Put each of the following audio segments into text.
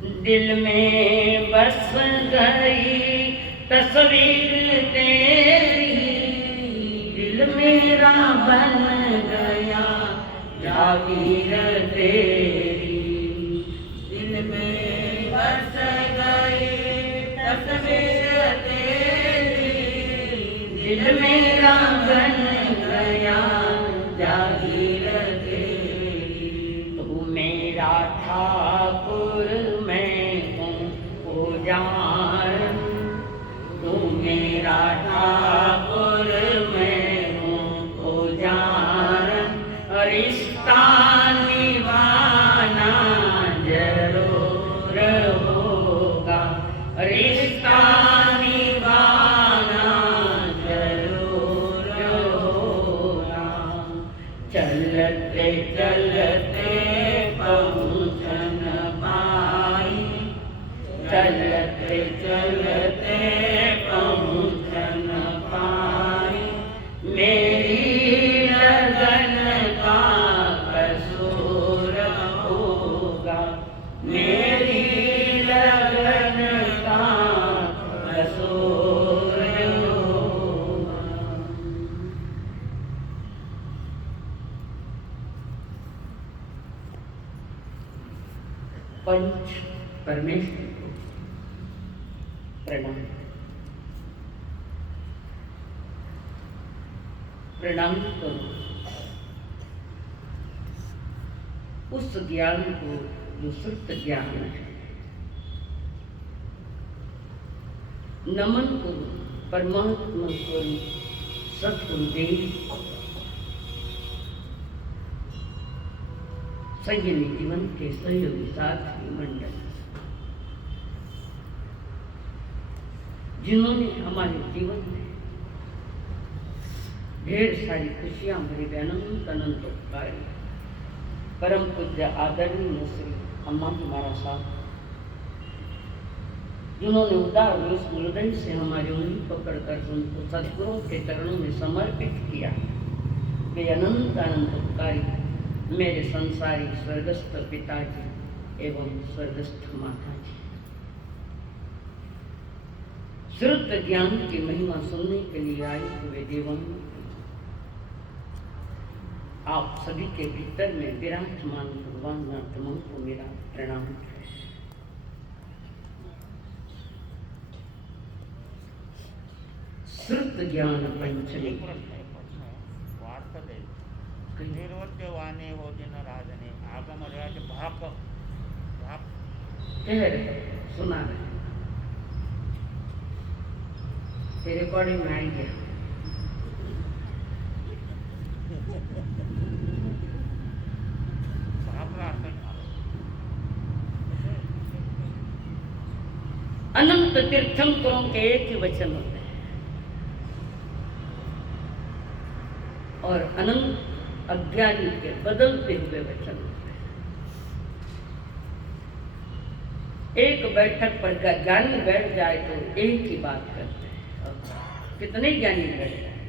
दिल में बस गई तस्वीर तेरी, दिल मेरा बन गया जागीर तेरी। दिल में बस गई तस्वीर तेरी, दिल मेरा बन गया जागीर तेरी। तू मेरा ठाकुर मैं हूँ पुजारी, तू मेरा ठाकुर मैं हूँ पुजारी। रिश्ता निभाना जरूर होगा, रिश्ता निभाना जरूर होगा। चलते चलते पहुँच न पाई, चलते चलते पहुँच न पाई। मेरी लगन का कसूर होगा, मेरी लगन का कसूर होगा। पंच परमेश्वर को प्रणाम। प्रणाम करो उस ज्ञान को जो शुद्ध ज्ञान है। नमन करो परमात्मा स्वरूप सद्गुरुदेव को। संयमी जीवन के सहयोगी साथी मंडल, जिन्होंने हमारे जीवन में ढेर सारी खुशियां भरी अनंत अनंत उपकार। परम पूज्य आदरणीय श्री अम्मा हमारा साथ, जिन्होंने उदार हृदय से हमारी उंगली पकड़कर उनको सद्गुरुओं के चरणों में समर्पित किया। वे अनंत अनंत उपकारी मेरे संसारी स्वर्गस्थ पिताजी एवं स्वर्गस्थ माता जी। शुद्ध ज्ञान की महिमा सुनने के लिए आए हुए देवों, आप सभी के भीतर में विराजमान भगवान आत्मा को मेरा प्रणाम है। शुद्ध ज्ञान पंचमी निर्वत्यवाने हो दिन राजने आगम राज भाप भाप कह रहे सुना रहे। तेरे रिकॉर्डिंग में आई गया। अनंत तीर्थंकरों के एक ही वचन होते हैं और अनंत अज्ञानी के बदलते हुए वचन होते हैं। एक बैठक पर ज्ञानी बैठ जाए तो एक ही बात करते हैं, कितने ज्ञानी बैठ जाए,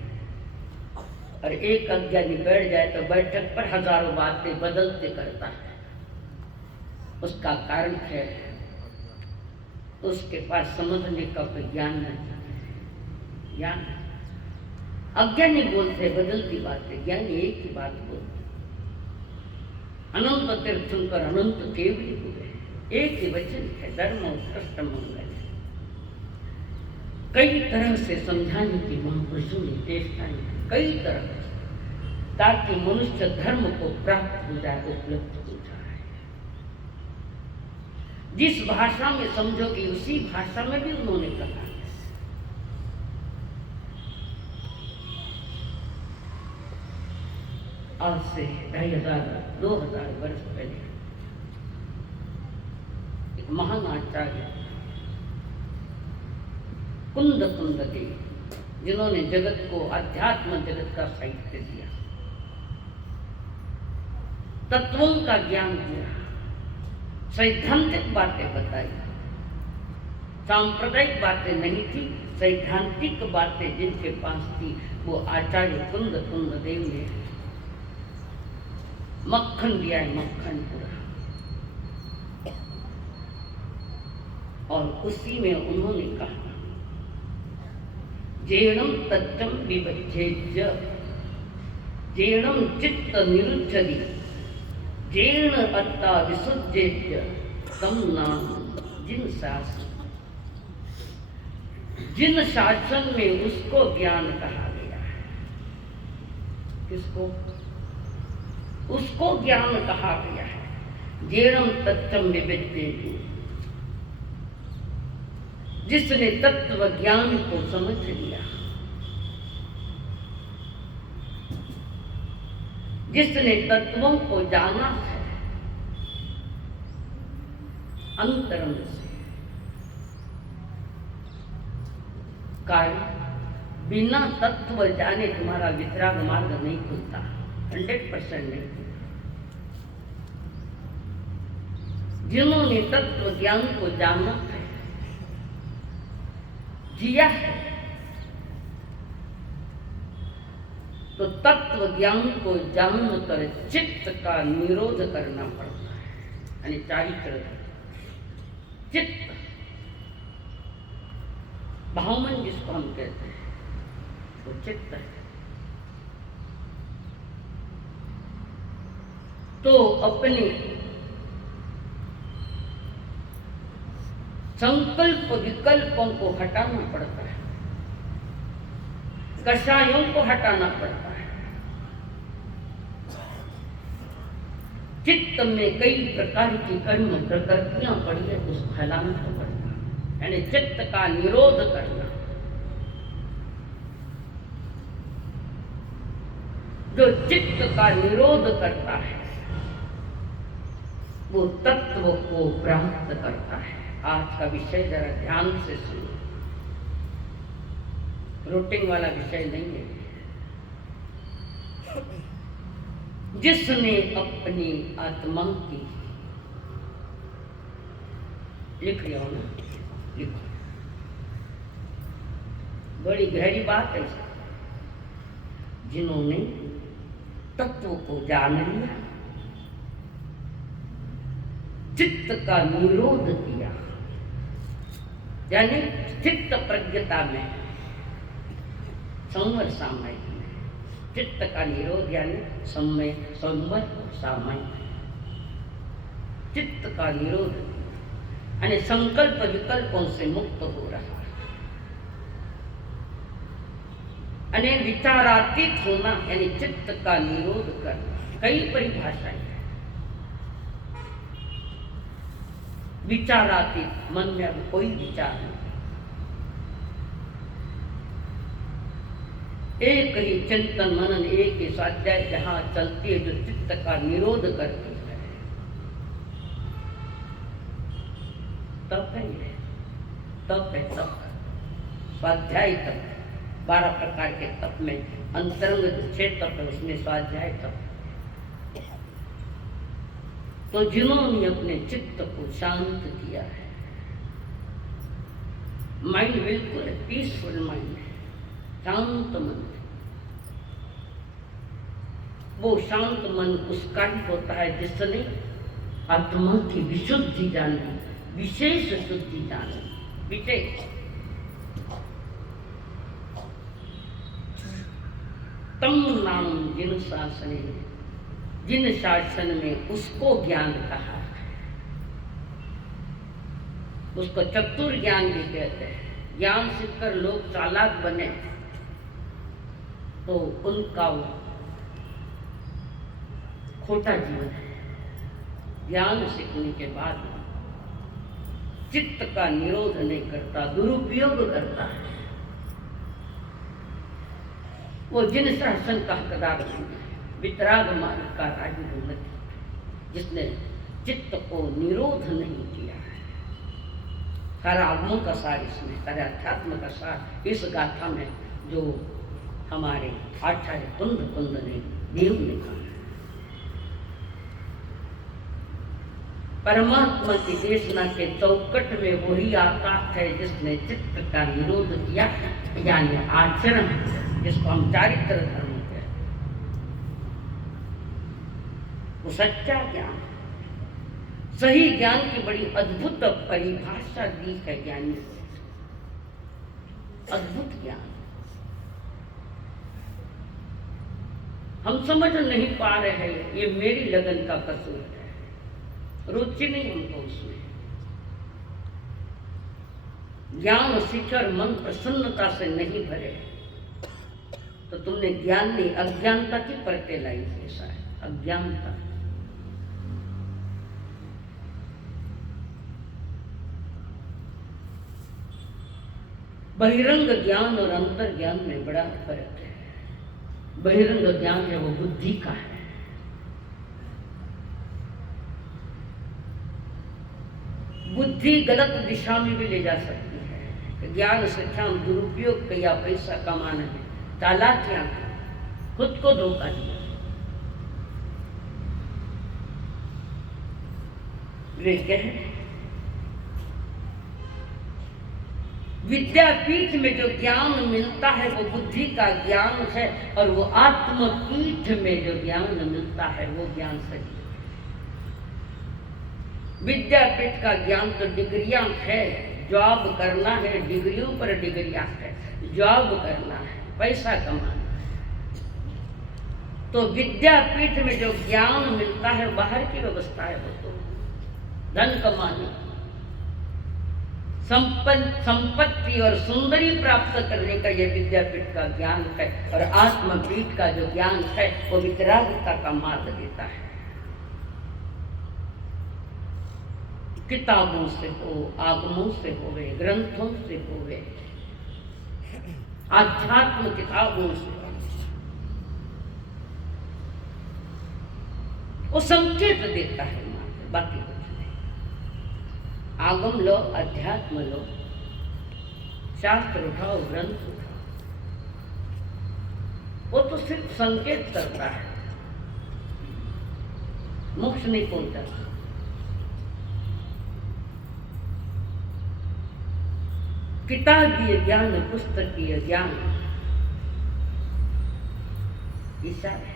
और एक अज्ञानी बैठ जाए तो बैठक पर हजारों बातें बदलते करता है। उसका कारण है उसके पास समझने का कोई ज्ञान नहीं। ज्ञान अज्ञानी बोलते बदलती बातें, ज्ञानी एक ही बात बोलते। अनंत तीर्थंकर अनंत केवली हुए, एक ही वचन है, धर्म उत्कृष्ट मंगल। कई तरह से समझाने की महापुरुषों ने चेष्टाएं की, कई तरह से, ताकि मनुष्य धर्म को प्राप्त हो जाए, उपलब्ध हो जाए। जिस भाषा में समझोगी उसी भाषा में भी उन्होंने कहा। आज से 2500-2000 वर्ष पहले एक महान आचार्य कुंद देव, जिन्होंने जगत को अध्यात्म जगत का साहित्य दिया, तत्वों का ज्ञान दिया, सैद्धांतिक बातें बताई। सांप्रदायिक बातें नहीं थी, सैद्धांतिक बातें जिनके पास थी वो आचार्य कुंद देव ने मक्खन दिया है, मक्खन पूरा। और उसी में उन्होंने कहा जेणम तच्चम विभज्येज्य जेणम चित्त निरुद्धति जेण अत्ता विसुद्धेज्य तम नाम जिन शासन। जिन शासन में उसको ज्ञान कहा गया है। किसको? उसको ज्ञान कहा गया है। जेणम तत्वम विविद्येति, जिसने तत्व ज्ञान को समझ लिया, जिसने तत्वों को जाना है अंतरंग से। कारण बिना तत्व जाने तुम्हारा वितराग मार्ग नहीं खुलता, 100% नहीं खुलता। जिन्होंने तत्व ज्ञान को जाना है, जिया है, तो तत्व ज्ञान को जानकर चित्त का निरोध करना पड़ता है। यानी चारित्र चित्त भावमन जिसको हम कहते हैं वो चित्त है। तो अपने संकल्प विकल्पों को हटाना पड़ता है, कषायों को हटाना पड़ता है। चित्त में कई प्रकार की कर्म प्रकृतियां पड़ी है, उसको हटाना तो पड़ता है। यानी चित्त का निरोध करना। जो चित्त का निरोध करता है वो तत्व को प्राप्त करता है। आज का विषय जरा ध्यान से सुनो, रूटिंग वाला विषय नहीं है। जिसने अपनी आत्मा की, लिख लिया ना, लिखो, बड़ी गहरी बात है। जिन्होंने तत्व को जान लिया, चित्त का निरोध किया, यानी चित्त प्रज्ञता में, संवर सामयिक में चित्त का निरोध, यानी संवर सामयिक चित्त का निरोध, यानी संकल्प विकल्पों से मुक्त हो रहा है। यानी विचारातीत होना, यानी चित्त का निरोध करना। कई परिभाषाएं हैं। विचारातीत, मन में अब कोई विचार नहीं, एक ही चिंतन मनन, एक ही स्वाध्याय जहां चलती है, जो चित्त का निरोध करती है, तप है ये, तप है तप, स्वाध्याय तप। 12 प्रकार के तप में अंतरंग 6 तप है, उसमें स्वाध्याय तप। तो जिन्होंने अपने चित्त को शांत किया है, माइंड बिल्कुल पीसफुल माइंड है, शांत मन है। वो शांत मन उसका ही होता है जिसने आत्मा की विशुद्धि जानी, विशेष शुद्धि जानी। विशेष तम नाम जिन शासन, जिन शासन में उसको ज्ञान कहा है, उसको चतुर ज्ञान भी कहते हैं। ज्ञान सीखकर लोग चालाक बने तो उनका खोटा जीवन है। ज्ञान सीखने के बाद चित्त का निरोध नहीं करता, दुरुपयोग करता है, वो जिन शासन का हकदार है, वितराग मार्ग का राजगुरुमति, जिसने चित्त को निरोध नहीं किया है। सारा आगमों का सार इसमें, सारे अध्यात्म का सार इस गाथा में जो हमारे आचार्य कुंद ने देव ने कहा। परमात्मा की देशना के चौकट में वही आकाश है जिसने चित्त का निरोध किया, यानी आचरण, जिसको हम चारित्र धर्म कहते हैं। वो सच्चा ज्ञान, सही ज्ञान की बड़ी अद्भुत परिभाषा दी है ज्ञानी को। अद्भुत ज्ञान हम समझ नहीं पा रहे हैं, ये मेरी लगन का कसूर है, रुचि नहीं हमको उसमें। ज्ञान सीखकर मन प्रसन्नता से नहीं भरे तो तुमने ज्ञान नहीं, अज्ञानता की परतें लाई। ऐसा है अज्ञानता। बहिरंग ज्ञान और अंतर ज्ञान में बड़ा फर्क है। बहिरंग ज्ञान है वो बुद्धि का है, बुद्धि गलत दिशा में भी ले जा सकती है। ज्ञान शिक्षा दुरुपयोग किया, पैसा कमाना है, चालाकियां, खुद को धोखा दिया। वे कह विद्यापीठ में जो ज्ञान मिलता है वो बुद्धि का ज्ञान है, और वो आत्मपीठ में जो ज्ञान मिलता है वो ज्ञान सही है। विद्यापीठ का ज्ञान तो डिग्रियां है, जॉब करना है, डिग्रियों पर डिग्रियां है, जॉब करना है, पैसा कमाना है। तो विद्यापीठ में जो ज्ञान मिलता है बाहर की व्यवस्था है, वो तो धन कमाने, संपत्ति और सुंदरी प्राप्त करने का यह विद्यापीठ का ज्ञान है। और आत्मपीठ का जो ज्ञान है वो वितरागता का मार्ग देता है। किताबों से हो, आगमों से होवे, ग्रंथों से होवे, आध्यात्म किताबों से वो संकेत देता है मात्र, बाकी कुछ नहीं। आगम लो, अध्यात्म लो, शास्त्र उठाओ, ग्रंथ उठाओ, वो तो सिर्फ संकेत करता है, मोक्ष नहीं पहुंचाता। किताबीय ज्ञान, पुस्तकीय ज्ञान इशारा है।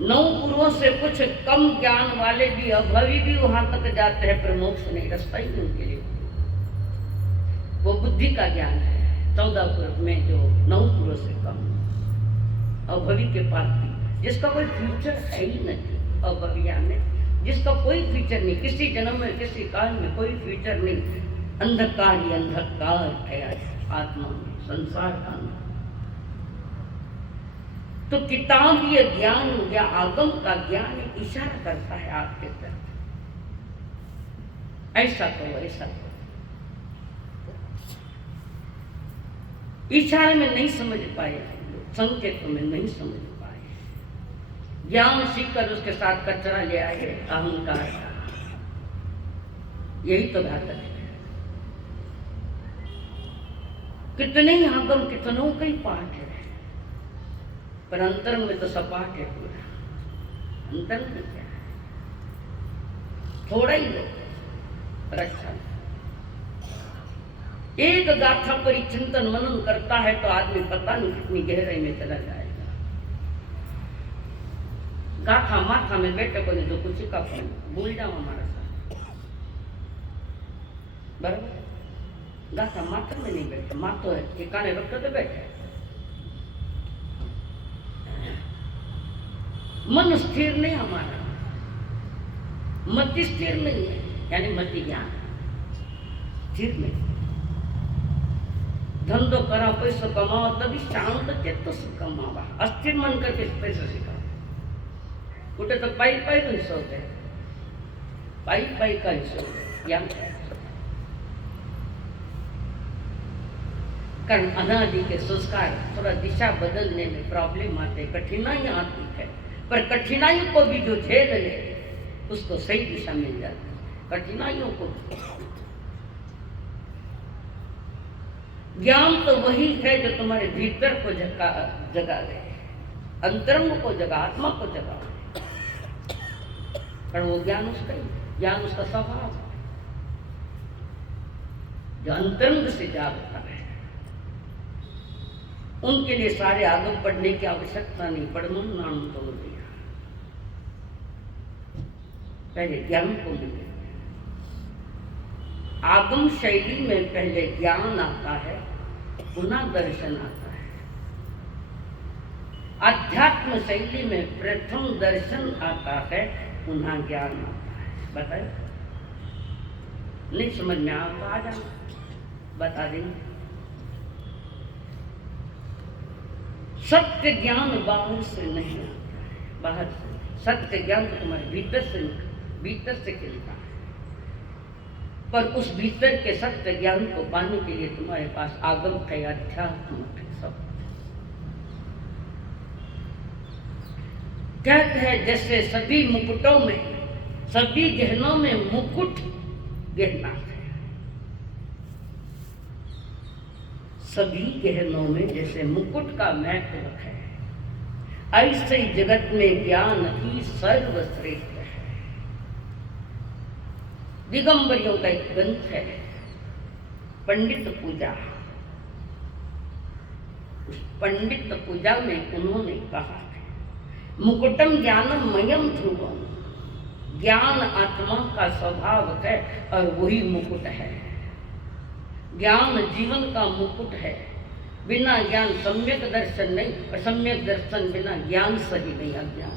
नौ गुरुओं से कुछ कम ज्ञान वाले भी, अभवी भी वहां तक जाते हैं, पर मोक्ष नहीं, रास्ता ही नहीं उनके लिए। वो बुद्धि का ज्ञान है। 14 गुरु में जो 9 गुरुओं से कम अभवी के पास भी, जिसका कोई फ्यूचर है ही नहीं, अभविया में जिसका कोई फ्यूचर नहीं, किसी जन्म में किसी काल में कोई फ्यूचर नहीं, अंधकार ही अंधकार है आत्मा में, संसार का। तो किताबीय ज्ञान या आगम का ज्ञान इशारा करता है आपके तरफ, ऐसा करो, ऐसा करो। इशारे में नहीं समझ पाए, संकेतों में नहीं समझ पाए। ज्ञान सीखकर उसके साथ कचरा ले आए, अहंकार का। यही तो घातक है। कितने ही आगम, कितनों का ही पाठ है, पर अंतर में तो सपाट है पूरा। अंतर में क्या है? थोड़ा ही लो, पर अच्छा। एक गाथा पर ही चिंतन मनन करता है तो आदमी पता नहीं कितनी गहराई में चला जाएगा। गाथा माथा में बैठे को नहीं तो कुछ का भूल जाओ हमारा साथ, बराबर। गाथा माथा में नहीं बैठे, माथो है ठिकाने रखते तो बैठे। मन स्थिर नहीं हमारा, मति स्थिर नहीं है, यानी मति ज्ञान स्थिर नहीं। धंधो करा, पैसा कमाओ, तभी शांत चित्त से कमावा। अस्थिर मन करके पैसा सिखाओ। कुटे तो पाई पाई का हिस्सा होता है, पाई पाई का हिस्सा होता है, ज्ञान का। कारण अनादि के संस्कार थोड़ा दिशा बदलने में प्रॉब्लम आते, कठिनाइयां आती है, पर कठिनाइयों को भी जो झेल ले उसको सही दिशा मिल जाती है। कठिनाइयों को, ज्ञान तो वही है जो तुम्हारे भीतर को जगा दे, अंतरंग को जगा, आत्मा को जगा। पर वो ज्ञान उसका ही, ज्ञान उसका स्वभाव है जो अंतरंग से जागता है। उनके लिए सारे आगम पढ़ने की आवश्यकता नहीं, पढ़ना नाम तोड़ दिया। पहले ज्ञान को मिले। आगम शैली में पहले ज्ञान आता है, पुनः दर्शन आता है। अध्यात्म शैली में प्रथम दर्शन आता है, पुनः ज्ञान आता है। बताए नहीं समझ में आपको आ जाना, बता देंगे। सत्य ज्ञान बाहर से नहीं आता है, बाहर से। सत्य ज्ञान तो तुम्हारे भीतर से खिलता है। पर उस भीतर के सत्य ज्ञान को पाने के लिए तुम्हारे पास आगम है, अध्यात्म है, सब। कहते हैं जैसे सभी मुकुटों में, सभी गहनों में मुकुट गहना है। सभी गहनों में जैसे मुकुट का महत्व है, ऐसे ही जगत में ज्ञान ही सर्वश्रेष्ठ है। दिगंबरियों का एक ग्रंथ है पंडित पूजा। उस पंडित पूजा में उन्होंने कहा है, मुकुटम ज्ञानम मयम ध्रुवम। ज्ञान आत्मा का स्वभाव है और वही मुकुट है। ज्ञान जीवन का मुकुट है। बिना ज्ञान सम्यक दर्शन नहीं, और सम्यक दर्शन बिना ज्ञान सही नहीं। अज्ञान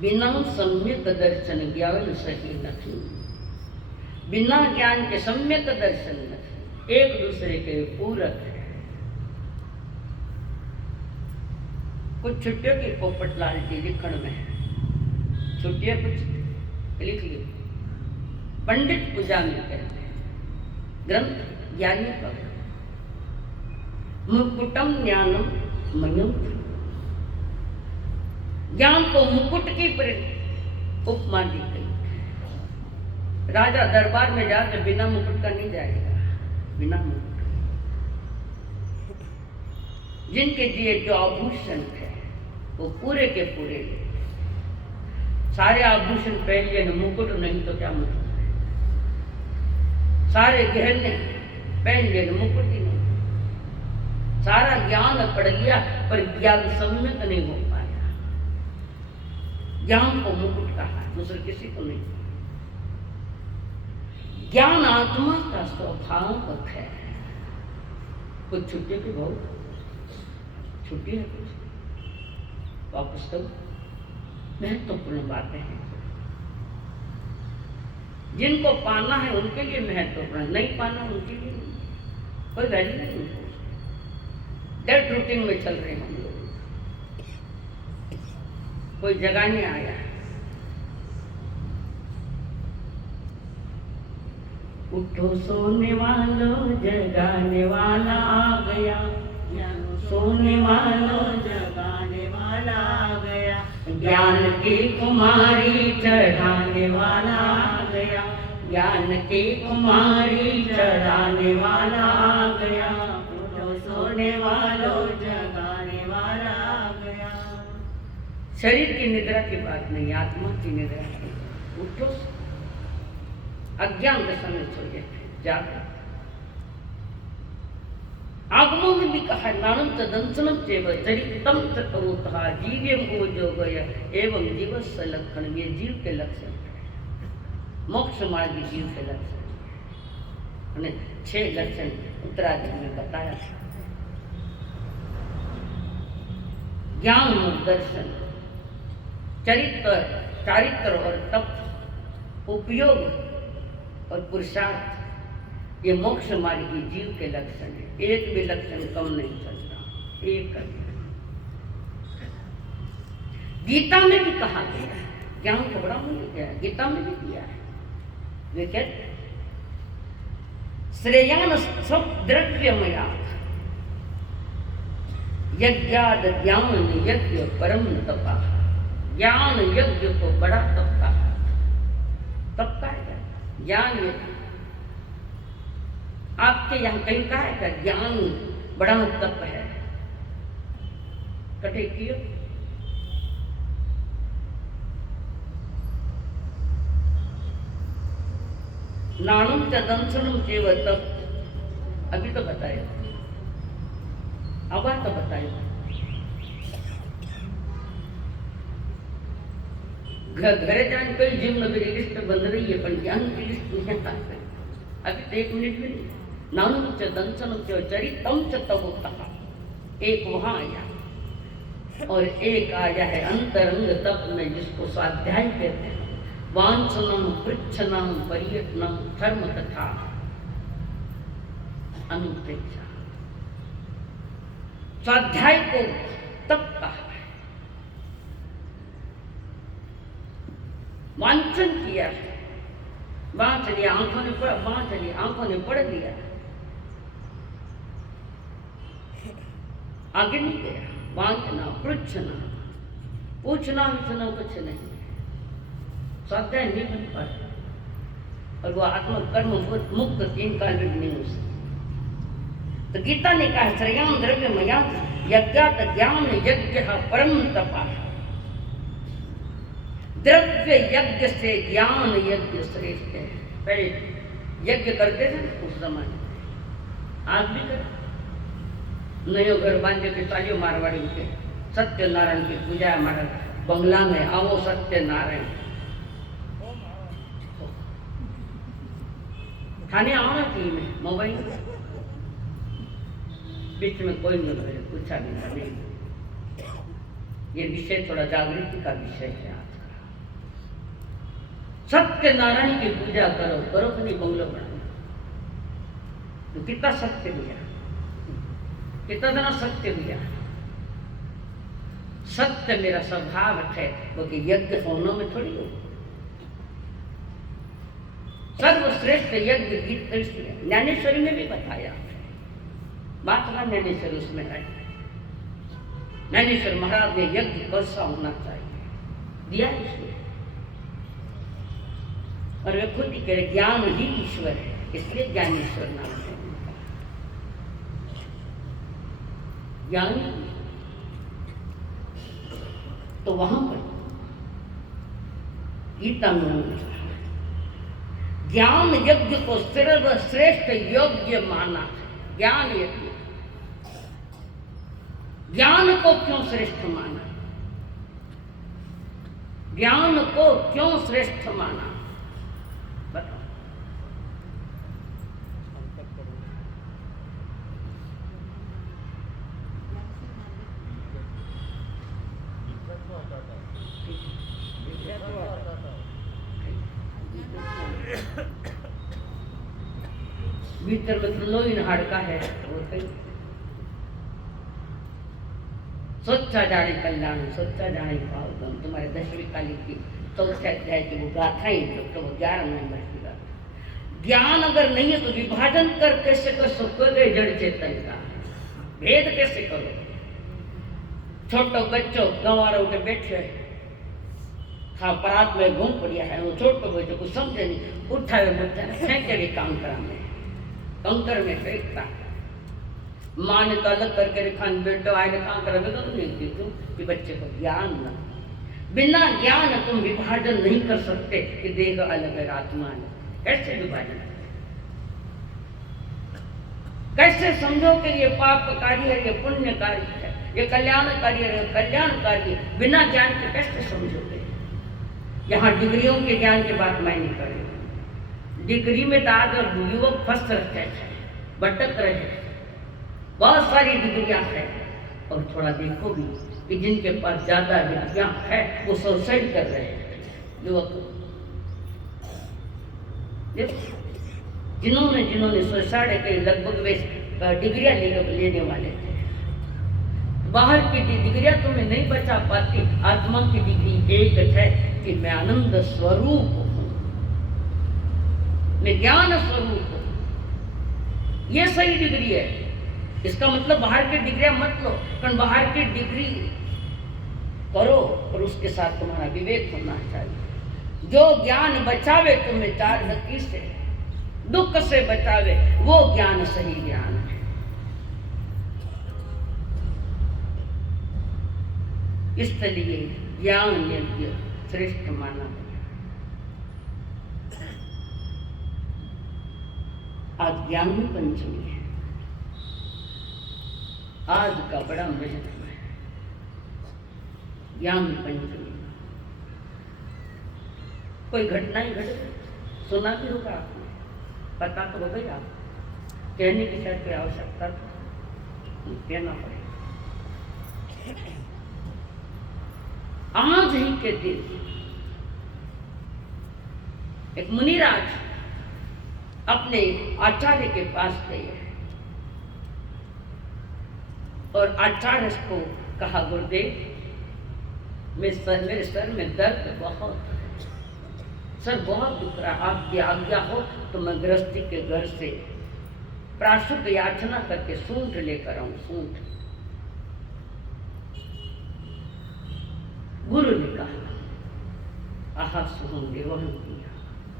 बिना सम्यक दर्शन ज्ञान सही नहीं। बिना ज्ञान के सम्यक दर्शन नहीं, एक दूसरे के पूरक है। कुछ छुट्टियों की पोपटलाल जी लिखण में है, छुट्टियां कुछ लिख ली। पंडित पूजा में कहते हैं ग्रंथ ज्ञानी का मुकुटम ज्ञानम मयम। ज्ञान को मुकुट की उपमा दी गई। राजा दरबार में जाकर बिना मुकुट का नहीं जाएगा, बिना मुकुट। जिनके दिए जो आभूषण है वो पूरे के पूरे। सारे आभूषण पहन लिए, मुकुट नहीं तो क्या मतलब है। सारे गहने पहन लिए, मुकुट ही नहीं। सारा ज्ञान पढ़ लिया पर ज्ञान सम्यक नहीं हो पाया। ज्ञान को मुकुट कहा, दूसरे किसी को नहीं। ज्ञान आत्मा का स्वभाव है। कुछ छुट्टी की बहुत छुट्टी है, कुछ वापस तो महत्वपूर्ण बातें हैं। जिनको पाना है उनके लिए महत्वपूर्ण, नहीं पाना उनके लिए नहीं। कोई वैल्यू नहीं उनको। डेड रूटीन में चल रहे हैं हम लोग, कोई जगाने आया। उठो सोने वालों, जगाने वाला आ गया। सोने वालों, जगाने वाला आ गया। ज्ञान की कुमारी चढ़ाने वाला आ गया। ज्ञान की कुमारी चढ़ाने वाला आ गया। उठो सोने वालों, जगाने वाला आ गया। शरीर की निद्रा की बात नहीं, आत्मा की निद्रा की। उठो, अज्ञान दशा में सोए जागो। आगमों में भी कहा, नानम तदंसनम चेव चरितम च करोतः जीव्यम को जोगय एवं जीवस्य लक्षण। ये जीव के लक्षण है, मोक्ष मार्ग जीव के लक्षण। हमने 6 लक्षण उत्तराधिक में बताया। ज्ञान और दर्शन, चारित्र और तप, उपयोग और पुरुषार्थ, ये मोक्ष मार्गी जीव के लक्षण है। एक भी लक्षण कम नहीं चलता, एक का। गीता में भी कहा गया है, ज्ञान को बड़ा मूल्य दिया है, गीता में भी दिया है। वे कहते श्रेयान सब द्रव्यमया यज्ञाद ज्ञान यज्ञ परम तपा। ज्ञान यज्ञ को बड़ा तप कहा। तप का है ज्ञान यज्ञ। आपके यहाँ कहीं कहा है क्या ज्ञान बड़ा तप है? कटे कियो नाणुम चदंसनम चेव तप। अभी तो बताए, अब तो बताए। ઘરે जाने कोई जीवनगरी लिस्ट बंद रही है पर ज्ञान की लिस्ट नहीं आता। अभी तो 1 मिनट भी नहीं। नानुम च दंसनम च चरितम च तबोतः, एक वहां आया और एक आया है अंतरंग तप में, जिसको स्वाध्याय कहते हैं। वांछनम पृच्छनम पर्यटनम धर्म तथा अनुप्रेक्षा। स्वाध्याय को तप कहा है। वांछन किया, बांच लिया, आंखों ने पढ़ लिया, आगे नहीं गया। वांछना पृच्छना, पूछना विछना कुछ नहीं, स्वाध्याय नहीं बन पाता। और वो आत्म कर्म मुक्त 3 काल में नहीं हो सकता। तो गीता ने कहा श्रेयाम द्रव्य मया यज्ञात ज्ञान यज्ञ परम तपा। द्रव्य यज्ञ से ज्ञान यज्ञ श्रेष्ठ है। पहले यज्ञ करते थे उस जमाने, आज भी करते। नयो घर बांधे के चालियो मारवाड़ी के सत्यनारायण की पूजा हमारे बंगला में आओ सत्यनारायण खाने आना चाहिए। मैं मोबाइल बीच में कोई नहीं बोले, पूछा भी नहीं। ये विषय थोड़ा जागृति का विषय है आज का। सत्यनारायण की पूजा करो, करो कि नहीं बंगलो बनाओ। तो कितना सत्य दिया, कितना देना सत्य दिया। सत्य मेरा स्वभाव है, वो कि यज्ञ होने में थोड़ी हो। सर्वश्रेष्ठ यज्ञ गीत ज्ञानेश्वरी में भी बताया। बात ना ज्ञानेश्वर उसमें है। ज्ञानेश्वर महाराज ने यज्ञ कैसा होना चाहिए दिया इसमें। और वे खुद ही कह रहे ज्ञान ही ईश्वर है, इसलिए ज्ञानेश्वर नाम है। ज्ञान तो वहां पर गीता में ज्ञान यज्ञ को सर्वश्रेष्ठ योग्य माना है। ज्ञान यज्ञ, ज्ञान को क्यों श्रेष्ठ माना? ज्ञान को क्यों श्रेष्ठ माना बताओ। भीतर में लोइन हाड़का है वो कहीं सोचा जाने कल्याण, सोचा जाने भावगम। तुम्हारे 10वीं काली की 4थे अध्याय की वो गाथा ही तो वो 11 नंबर की गाथा। ज्ञान अगर नहीं है तो विभाजन कर कैसे कर सकोगे जड़ चेतन का? भेद कैसे करो? छोटो बच्चो गंवारा उठे बैठे हाँ परात में घूम पड़िया है, वो छोटो बच्चो कुछ समझे नहीं, उठावे मुठा फेंके भी कांकरा में, कंकर में फेंकता। माँ ने तो अलग करके खान बेटो आए ने कांकरा में तो नहीं दी तुम कि बच्चे को ज्ञान न। बिना ज्ञान तुम विभाजन नहीं कर सकते कि देह अलग है आत्मा है। कैसे विभाजन? कैसे समझो कि ये पापकारी है, ये पुण्यकारी है, ये कल्याणकारी है, कल्याणकारी है? बिना ज्ञान के कैसे समझोगे? यहाँ डिग्रियों के ज्ञान की बात मैं नहीं कर रही। डिग्री में तो आज और युवक फंस रखे हैं, भटक रहे हैं। बहुत सारी डिग्रियां हैं और थोड़ा देखो भी कि जिनके पास ज्यादा डिग्रियां हैं वो सुसाइड कर रहे हैं युवक। जिन्होंने सुसाइड के लगभग वे डिग्रियां लेने वाले थे। बाहर की डिग्रियां तुम्हें नहीं बचा पाती। आत्मा की डिग्री एक है कि मैं आनंद स्वरूप हूं, मैं ज्ञान स्वरूप हूं। ये सही डिग्री है। इसका मतलब बाहर की डिग्रियां मत लो, कारण बाहर की डिग्री करो और उसके साथ तुम्हारा विवेक होना चाहिए। जो ज्ञान बचावे तुम्हें 4 गति से, दुख से बचावे, वो ज्ञान सही ज्ञान है। इसलिए ज्ञान यज्ञ श्रेष्ठ माना गया। आज ज्ञान पंचमी है। आज का बड़ा महत्व है ज्ञान पंचमी। कोई घटना ही घट गई, सुना भी होगा आपने, पता तो हो गई आप, कहने की शायद कोई आवश्यकता तो कहना पड़ेगा। आज ही के दिन एक मुनिराज अपने आचार्य के पास गए और आचार्य को कहा, गुरुदेव मेरे सर में दर्द बहुत है, सर बहुत दुख रहा, आपकी आज्ञा हो तो मैं गृहस्थी के घर से प्राशुद्ध याचना करके सूंठ लेकर आऊं, सूंठ। गुरु ने कहा, आहा सुहोंगे वह किया,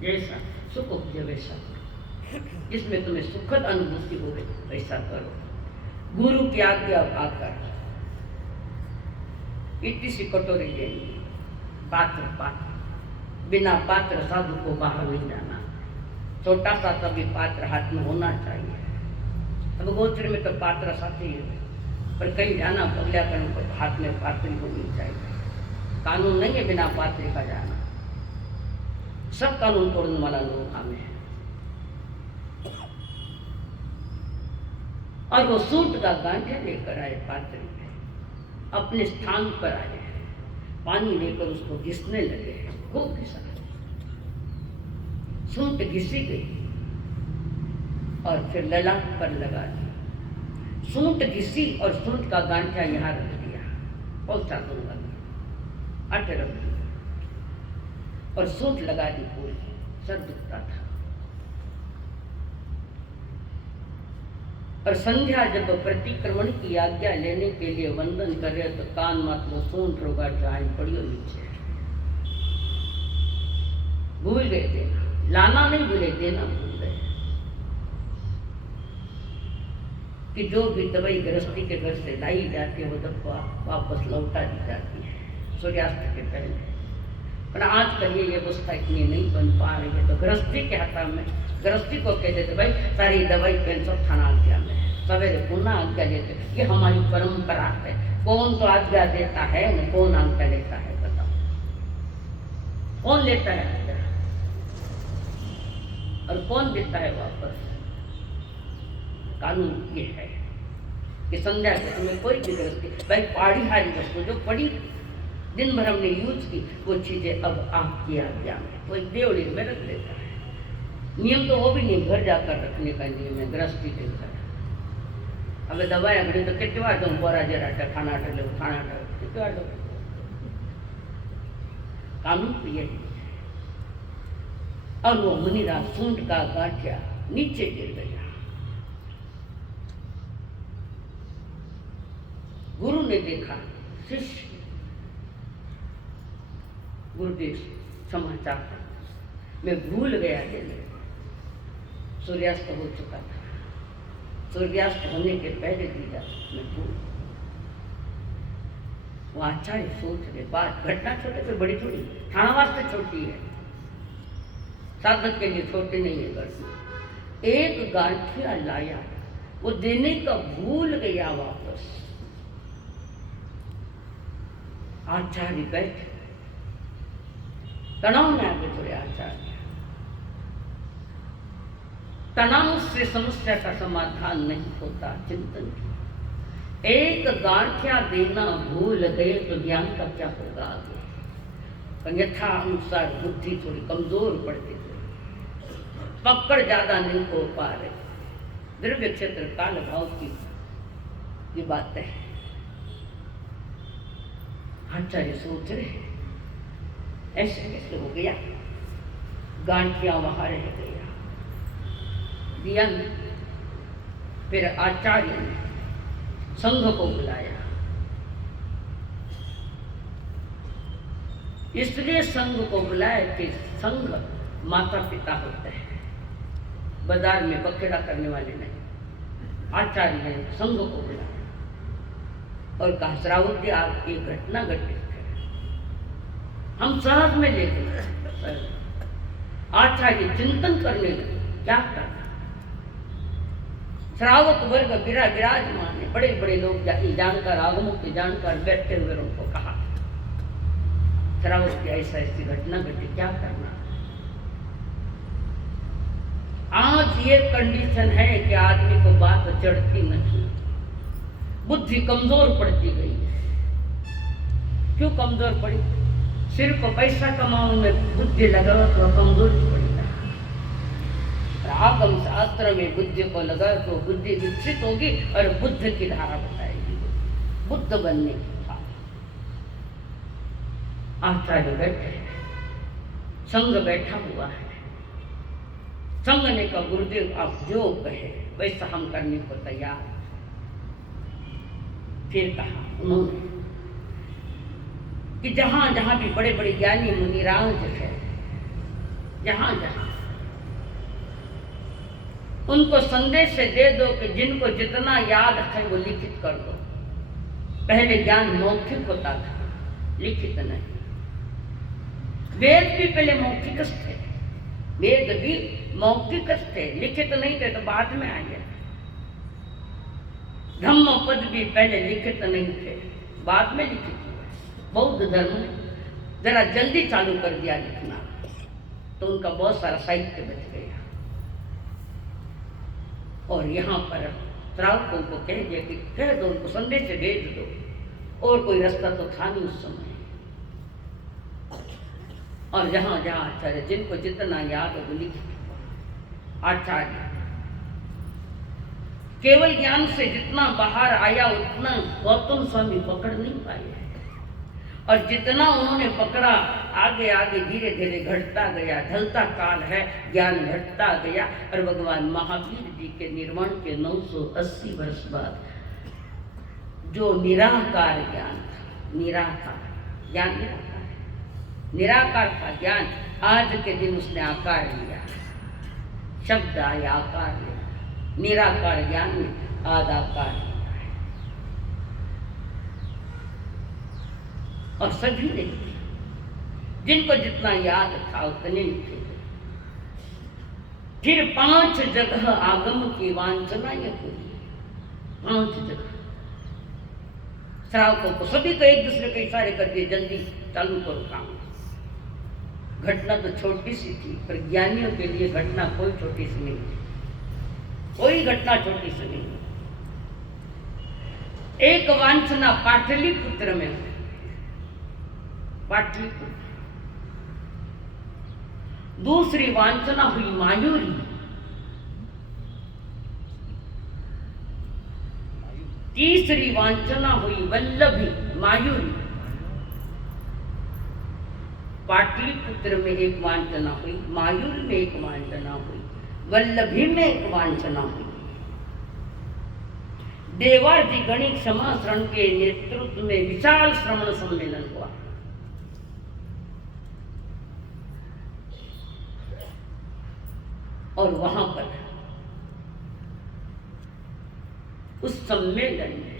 जैसा सुख उपजे वैसा करो, जिसमें तुम्हें सुखद अनुभूति हो वैसा करो। गुरु की आज्ञा पाकर इतनी सी कटोरी लेनी, पात्र, बिना पात्र साधु को बाहर नहीं जाना, छोटा सा तभी पात्र हाथ में होना चाहिए। अब गोत्र में तो पात्र साथ ही है, पर कहीं जाना बगला करने को हाथ में पात्र होनी चाहिए। कानून नहीं है बिना पात्र का जाना, सब कानून तोड़ने वाला लोग हमें है। और वो सूट का गांठिया लेकर आए पात्र में, अपने स्थान पर आए, पानी लेकर उसको घिसने लगे, खूब घिसा, सूट घिसी गई और फिर ललाट पर लगा दी। सूट घिसी और सूट का गांठिया यहाँ रख दिया, पहुंचा दूंगा, अट रख दिया और सूट लगा दी पूरी, सर दुखता था। और संध्या जब प्रतिक्रमण की आज्ञा लेने के लिए वंदन कर रहे तो कान मत लो, सूंठ रोगा चाहे पड़ियो नीचे, भूल गए देना, लाना नहीं भूले, देना भूल गए। कि जो भी दवाई गृहस्थी के घर से लाई जाती है वो दवा वापस लौटा दी जाती है सूर्यास्त के पहले। पर आजकल ये व्यवस्था इतनी नहीं बन पा रही है, तो गृहस्थी के हाथ में, गृहस्थी को कह देते भाई सारी दवाई पेंशन थाना आज्ञा में, सवेरे पुनः आज्ञा देते, ये हमारी परंपरा है। कौन तो आज्ञा देता है न कौन आज्ञा लेता है, बताओ कौन लेता है आज्ञा और कौन देता है वापस? कानून ये है कि संध्या को तुम्हें कोई भी गृहस्थी, भाई पाड़ी हारी वस्तु जो पड़ी दिन भर हमने यूज की वो चीजें अब आपकी आज्ञा में, कोई देवड़ी में रख देता है। नियम तो वो भी नहीं, घर जाकर रखने का नियम है गृहस्थी के घर। अब दवाएं बड़ी तो कितनी बार तुम बोरा जरा खाना लो, खाना कितनी बार लो, कानून तो यही है। और वो मुनिराज सूंठ का गांठिया नीचे गिर गया। गुरु ने देखा, शिष्य गुरुदेव समाचार था, मैं भूल गया देने, सूर्यास्त हो चुका था, सूर्यास्त होने के पहले दीदा मैं भूल। वो आचार्य सोच रहे, बात घटना छोटे पे बड़ी थोड़ी, थाना वास्ते छोटी है, साधक के लिए छोटी नहीं है घटना। एक गांठिया लाया, वो देने का भूल गया वापस। आचार्य बैठे, तनाव में आगे थोड़े आचार्य, तनाव से समस्या का समाधान नहीं होता, चिंतन की। एक गांठिया देना भूल गए तो ज्ञान का क्या होगा आगे? पर यथा अनुसार बुद्धि थोड़ी कमजोर पड़ती थी, पकड़ ज्यादा नहीं हो पा रहे। द्रव्य क्षेत्र काल भाव की बात है। आचार्य सोच रहे ऐसे कैसे हो गया, गांठिया वहां रह गया, दिया नहीं। फिर आचार्य ने संघ को बुलाया, इसलिए संघ को बुलाया कि संघ माता पिता होते हैं, बाजार में बखेड़ा करने वाले नहीं। आचार्य ने संघ को बुलाया और कहा, श्रावक आप ये घटना घटित है, हम सहज में ले गए। आचार्य चिंतन करने लगे, क्या करना? श्रावक वर्ग विराजमान है, बड़े बड़े लोग जानकर, आगमों के जानकर बैठे हुए उनको कहा, श्रावक की ऐसा ऐसी घटना घटी, क्या करना? ये कंडीशन है कि आदमी को बात चढ़ती नहीं, बुद्धि कमजोर पड़ती गई है। क्यों कमजोर पड़ी? सिर्फ पैसा कमाने में बुद्धि लगा तो कमजोर पड़ेगा। आगम शास्त्र में बुद्धि को लगा तो बुद्धि विकसित होगी और बुद्ध की धारा बताएगी, बुद्ध बनने की धारा। आचार्य बैठे, संघ बैठा हुआ है। संघ ने कहा गुरुदेव आप जो कहे वैसा हम करने को तैयार। फिर कहा उन्होंने कि जहां जहां भी बड़े बड़े ज्ञानी मुनिराज है, जहां जहां उनको संदेश दे दो कि जिनको जितना याद है वो लिखित कर दो। पहले ज्ञान मौखिक होता था, लिखित नहीं। वेद भी पहले मौखिक थे, वेद भी मौखिक थे, लिखित नहीं थे तो बाद में आ गया। धम्म पद भी पहले लिखित नहीं थे, बाद में लिखित हुए। बौद्ध धर्म ने जरा जल्दी चालू कर दिया लिखना, तो उनका बहुत सारा साहित्य बच गया। और यहाँ पर श्रावकों को कह दिया कि कह दो, उनको संदेश भेज दो। और कोई रास्ता तो था नहीं उस समय। और जहाँ जहाँ आचार्य जिनको जितना याद है वो लिखित। आचार्य केवल ज्ञान से जितना बाहर आया उतना गौतम स्वामी पकड़ नहीं पाए, और जितना उन्होंने पकड़ा आगे आगे धीरे धीरे घटता गया। ढलता काल है, ज्ञान घटता गया। और भगवान महावीर जी के निर्माण के 980 वर्ष बाद जो निराकार ज्ञान था, निराकार ज्ञान, निराकार था ज्ञान, आज के दिन उसने आकार लिया। शब्द आया आकार लिया, निराकार ज्ञान में आज आकार लिया। और सभी ने जिनको जितना याद था उतने लिखे। फिर 5 जगह आगम की वांछना ये हुई, 5 जगह श्रावकों को सभी को एक दूसरे के इशारे कर दिए, जल्दी चालू करो काम। घटना तो छोटी सी थी, पर ज्ञानियों के लिए घटना कोई छोटी सी नहीं थी, कोई घटना छोटी सी नहीं। एक वांछना पाटलिपुत्र में हुई, पाटलिपुत्र। दूसरी वांछना हुई मायूरी, तीसरी वांछना हुई वल्लभी, मायूरी। पाटलिपुत्र में एक वांछना हुई, मायूरी में एक वांछना हुई, वल्लभी में एक वांछना हुई। देवार्जी गणित समाश्रण के नेतृत्व में विशाल श्रमण सम्मेलन हुआ। और वहां पर उस सम्मेलन में,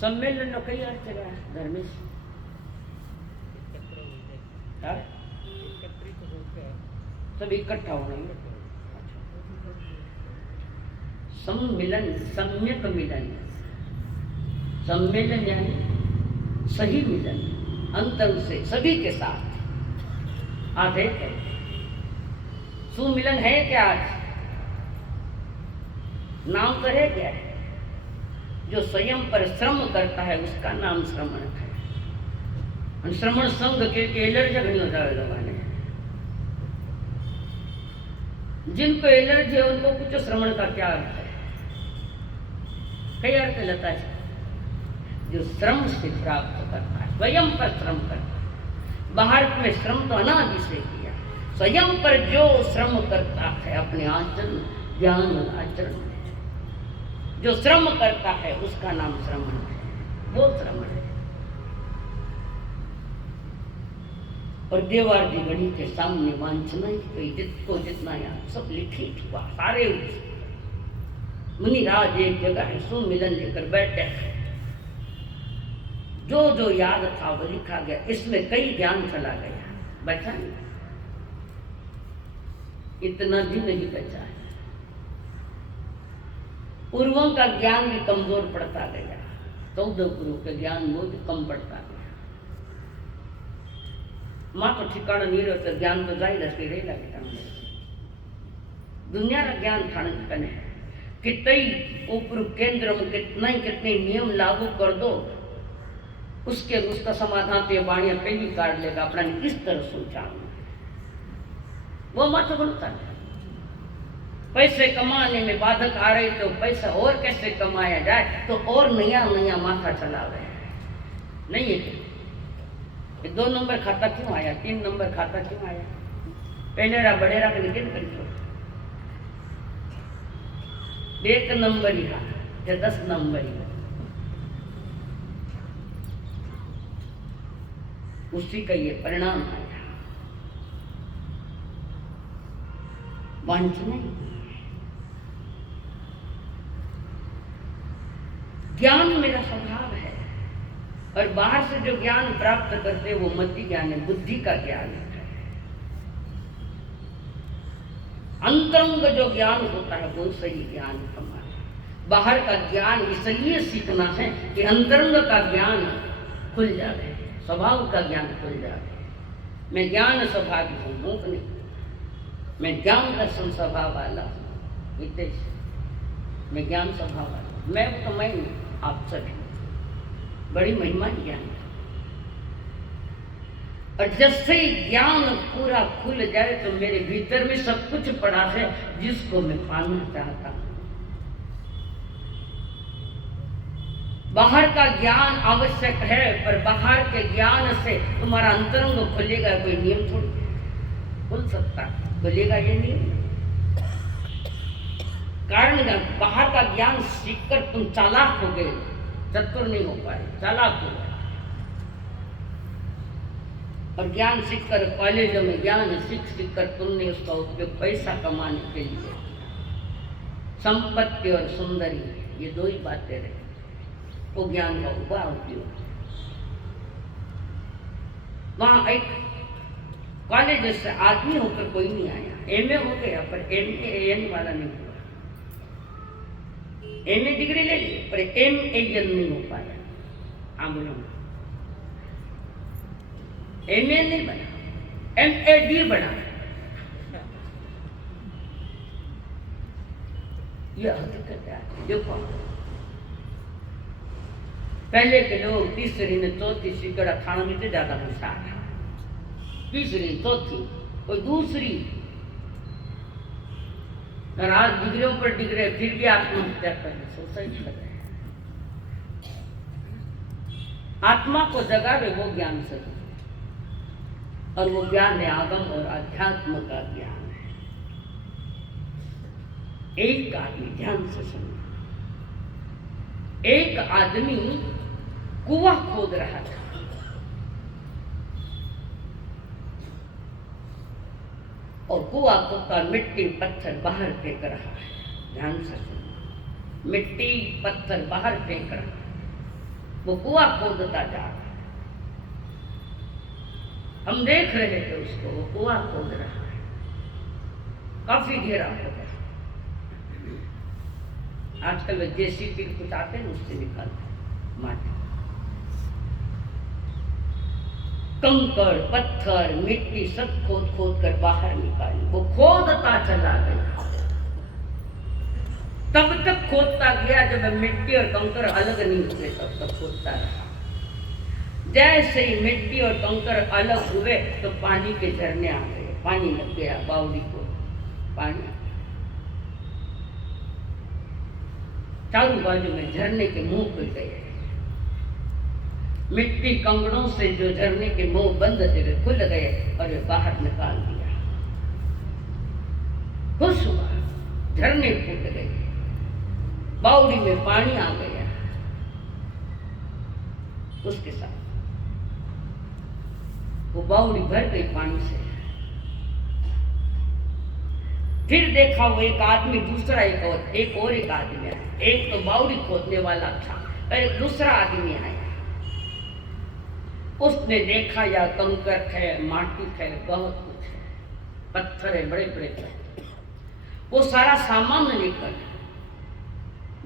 सम्मेलन में कई अर्थ रहा धर्मेश, सब इकट्ठा होना। सम्मिलन, सम्यक मिलन, सम्मेलन यानी सही मिलन, अंतर से सभी के साथ। आप है सुमिलन है क्या? आज नाम तो है क्या? जो स्वयं पर श्रम करता है उसका नाम श्रमण है। श्रमण संघ के एलर्जी नहीं होता है लोगों ने, जिनको एलर्जी है उनको कुछ श्रमण का क्या अर्थ है? कई अर्थ लेता है। जो श्रम से प्राप्त करता है, स्वयं पर श्रम करता है। बाहर में श्रम तो अनादि से किया, स्वयं पर जो श्रम करता है अपने आचरण ज्ञान आचरण में जो श्रम करता है उसका नाम श्रमण है, वो श्रमण है। और देवार्जी गणित के सामने वांछना ही कोई जिसको जितना याद सब लिखित हुआ। सारे मुनिराज एक जगह है, सुमिलन लेकर बैठे, जो जो याद था वो लिखा गया। इसमें कई ज्ञान चला गया, बचा नहीं, इतना भी नहीं बचा है। पूर्वों का ज्ञान भी कमजोर पड़ता गया, 14 गुरु का ज्ञान वो भी कम पड़ता गया। माँ तो ठिकाना नहीं रहता, ज्ञान तो जाहिर रहे लगेगा। दुनिया का ज्ञान थाने कने कितई ऊपर केंद्र में कितने नियम लागू कर दो, उसके उसका समाधान तो ये बाणिया पहली काट लेगा। अपना किस तरह सोचा वो मत बनता है। पैसे कमाने में बाधक आ रही तो पैसा और कैसे कमाया जाए, तो और नया नया माथा चला रहे हैं। नहीं है ये 2 नंबर खाता क्यों आया, 3 नंबर खाता क्यों आया, पहले बड़े रख निकल कर 1 नंबर ही या 10 नंबर ही, उसी का ये परिणाम आया। वांछ नहीं, ज्ञान मेरा स्वभाव है। और बाहर से जो ज्ञान प्राप्त करते वो मति ज्ञान है, बुद्धि का ज्ञान है। अंतरंग जो ज्ञान होता है वो सही ज्ञान हमारा। बाहर का ज्ञान इसलिए सीखना है कि अंतरंग का ज्ञान खुल जाए, स्वभाव का ज्ञान खुल जाए। मैं ज्ञान स्वभाव हूँ, मूक नहीं। मैं ज्ञान दर्शन स्वभाव वाला हूँ, हितेश। मैं ज्ञान स्वभाव वाला हूँ। मैं तो मैं नहीं, आप सभी बड़ी महिमा ज्ञान। और जैसे ही ज्ञान पूरा खुल जाए तो मेरे भीतर में सब कुछ पड़ा है जिसको मैं पाना चाहता हूं। बाहर का ज्ञान आवश्यक है, पर बाहर के ज्ञान से तुम्हारा अंतरंग खुलेगा, कोई नियम थोड़ी खुल सकता है, खुलेगा ये नियम। कारण बाहर का ज्ञान सीखकर तुम चालाक हो गए, चतुर नहीं हो पाए, चालाक हो गए। और ज्ञान सीखकर कॉलेजों में ज्ञान सीख कर तुमने उसका उपयोग पैसा कमाने के लिए, संपत्ति और सुंदरी, ये 2 ही बातें रहे। वो ज्ञान का हुआ उपयोग। वहां एक कॉलेज से आदमी होकर कोई नहीं आया, एमए हो गया पर एम वाला नहीं हुआ। एमए डिग्री ले ली पर MA नहीं हो पाया। हाँ बोलो, MA नहीं बना, MAD बना। यह हकीकत है। देखो पहले के लोग तीसरी ने चौथी सीकड़ा खाना में तो ज्यादा होशियार है, तीसरी चौथी और दूसरी आज डिग्रियों पर डिग्री, फिर भी आत्महत्या करने सुसाइड कर रहे हैं। आत्मा को जगावे वो ज्ञान से, और वो ज्ञान है आगम और अध्यात्म का ज्ञान है। एक आदमी, ध्यान से सुनो, एक आदमी कुआं खोद रहा था। और कुआं खोदता मिट्टी पत्थर बाहर फेंक रहा है। ध्यान से सुनो, मिट्टी पत्थर बाहर फेंक रहा है, वो कुआं खोदता जा रहा है। हम देख रहे थे उसको, वो कुआं खोद रहा है, काफी गहरा हो गया। आजकल वे JCB कुछ आते हैं उससे निकालते माटी, कंकड़ पत्थर मिट्टी सब खोद खोद कर बाहर निकाली। वो खोदता चला गया, तब तक खोदता गया जब मिट्टी और कंकड़ अलग नहीं हुए, तब तक खोदता रहा। जैसे ही मिट्टी और कंकड़ अलग हुए तो पानी के झरने आ गए, पानी लग गया बावड़ी को, पानी चारों बाजू में झरने के मुंह खुल गए। मिट्टी कंकड़ों से जो झरने के मुंह बंद थे खुल गए और वे बाहर निकाल दिया। खुश हुआ, झरने फूट गए, बावड़ी में पानी आ गया। उसके साथ वो बावड़ी भर गई पानी से। फिर देखा वो एक आदमी, दूसरा एक आदमी आया। एक तो बावड़ी खोदने वाला था और एक दूसरा आदमी आया। उसने देखा या कंकड़ है, माटी है, बहुत कुछ है, पत्थर है, बड़े बड़े पत्थर। वो सारा सामान लेकर,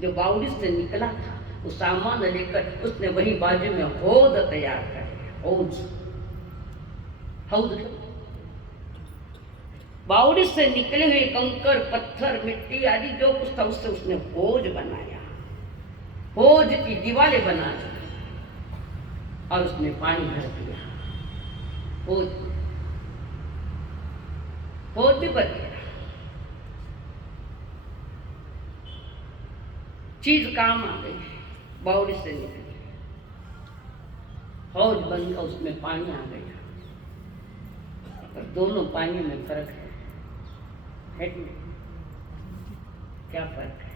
जो बावड़ी से निकला था, वो सामान लेकर उसने वही बाजू में हौद तैयार कर दिया। हौद बावड़ी से निकले हुए कंकर पत्थर मिट्टी आदि जो कुछ था उससे उसने हौज बनाया, हौज की दीवारें बना दी और उसमें पानी भर दिया। हौज भी बन गया, चीज काम आ गई, बावड़ी से निकली, हौज बन गया, उसमें पानी आ गया। और दोनों पानी में फर्क है कि नहीं? क्या फर्क है?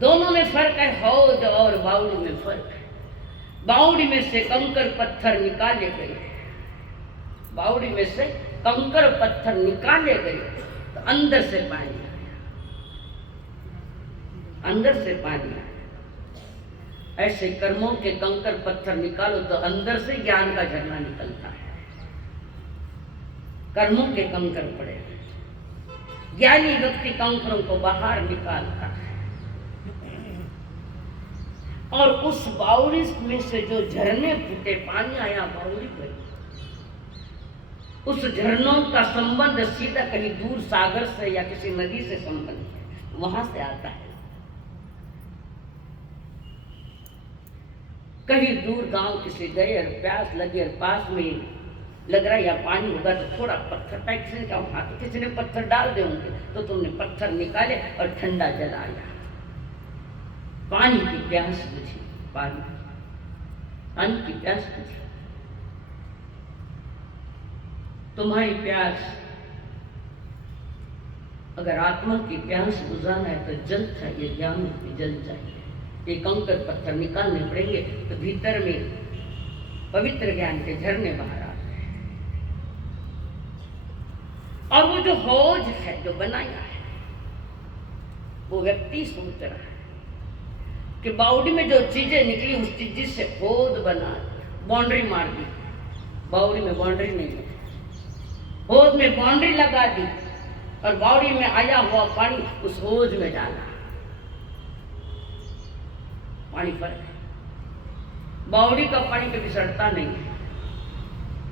दोनों में फर्क है, हौज और बावड़ी में फर्क है। बावड़ी में से कंकर पत्थर निकाले गए, बावड़ी में से कंकर पत्थर निकाले गए तो अंदर से पानी आया, अंदर से पानी आया। ऐसे कर्मों के कंकर पत्थर निकालो तो अंदर से ज्ञान का झरना निकलता है। कर्मों के कंकर पड़े, ज्ञानी व्यक्ति कंकरों को बाहर निकालता है और उस बावड़ी में से जो झरने फूटे, पानी आया बावड़ी पर, उस झरनों का संबंध सीधा कहीं दूर सागर से या किसी नदी से संबंध है, वहां से आता है। कहीं दूर गांव किसी गए और प्यास लगी और पास में लग रहा या पानी होगा तो थोड़ा पत्थर टाइप, किसी ने कहा तो किसी ने पत्थर डाल दे होंगे, तो तुमने पत्थर निकाले और ठंडा जल आया, पानी की प्यास बुझी, पानी की प्यास बुझी। तुम्हारी प्यास अगर आत्मा की प्यास बुझाना है तो जल चाहिए, ज्ञान की जल चाहिए। ये कंकर पत्थर निकालने पड़ेंगे तो भीतर में पवित्र ज्ञान के झरने बाहर आते हैं। और वो जो हौज है जो बनाया है, वो व्यक्ति सोच रहा है कि बावड़ी में जो चीजें निकली उस चीज से हौज बना दी, बाउंड्री मार दी। बावड़ी में बाउंड्री नहीं है, हौज में बाउंड्री लगा दी और बावड़ी में आया हुआ पानी उस हौज में डाला। पानी फर्क है, बावड़ी का पानी कभी सड़ता नहीं है,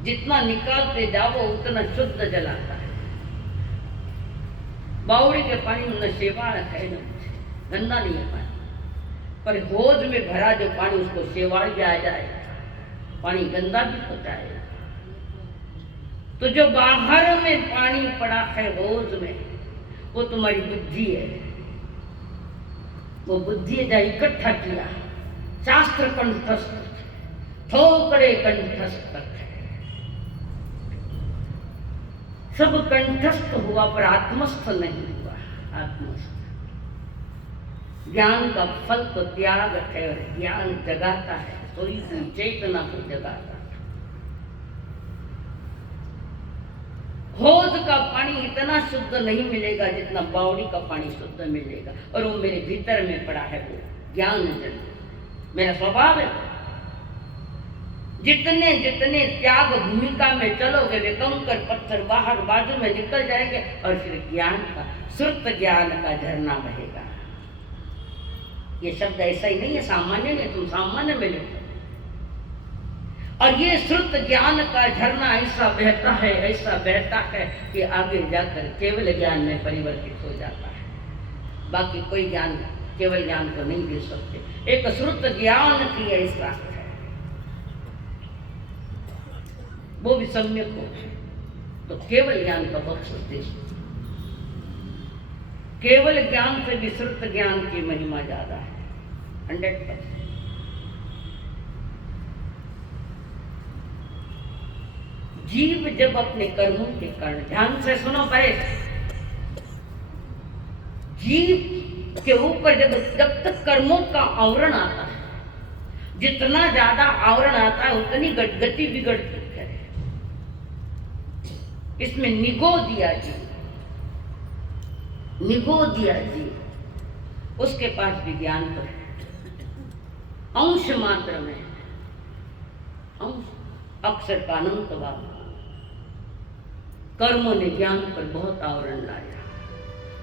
जितना निकालते जाओ उतना शुद्ध जल आता है। बावड़ी के पानी में न शेवाड़ है न गंदा नहीं है पानी, पर हौज में भरा जो पानी उसको शेवाड़ भी आ जाए, पानी गंदा भी हो जाए। तो जो बाहर में पानी पड़ा है हौज में, वो तुम्हारी बुद्धि है। वो बुद्धि जहाँ इकट्ठा किया, शास्त्र कंठस्थ, थोकड़े कंठस्थ है, सब कंठस्थ हुआ पर आत्मस्थ नहीं हुआ। आत्मस्थ ज्ञान का फल तो त्याग है और ज्ञान जगाता है, सोई हुई चेतना को जगाता है। हौज का पानी इतना शुद्ध नहीं मिलेगा जितना बावड़ी का पानी शुद्ध मिलेगा, और वो मेरे भीतर में पड़ा है, वो ज्ञान जल, मेरा स्वभाव है। जितने जितने त्याग भूमिका में चलोगे वे कंकर पत्थर बाहर बाजू में निकल जाएंगे और फिर ज्ञान का, श्रुत ज्ञान का झरना बहेगा। ये शब्द ऐसा ही नहीं है, सामान्य नहीं, तुम सामान्य में लिखो। और ये श्रुत ज्ञान का झरना ऐसा बहता है, ऐसा बहता है कि आगे जाकर केवल ज्ञान में परिवर्तित हो जाता है। बाकी कोई ज्ञान केवल ज्ञान को नहीं दे सकते। एक श्रुत ज्ञान की ऐसा है, वो भी सम्यक हो तो केवल ज्ञान का बख्श दे। केवल ज्ञान से भी श्रुत ज्ञान की महिमा ज्यादा है, 100%। जीव जब अपने कर्मों के कारण, ध्यान से सुनो पहले, जीव के ऊपर जब तक कर्मों का आवरण आता है, जितना ज्यादा आवरण आता है उतनी गति बिगड़ती है। इसमें निगो दिया जी, निगो दिया जी, उसके पास भी ज्ञान तो है, अंश मात्र में, अंश अक्षर का अनंत भाव। कर्मों ने ज्ञान पर बहुत आवरण लाया,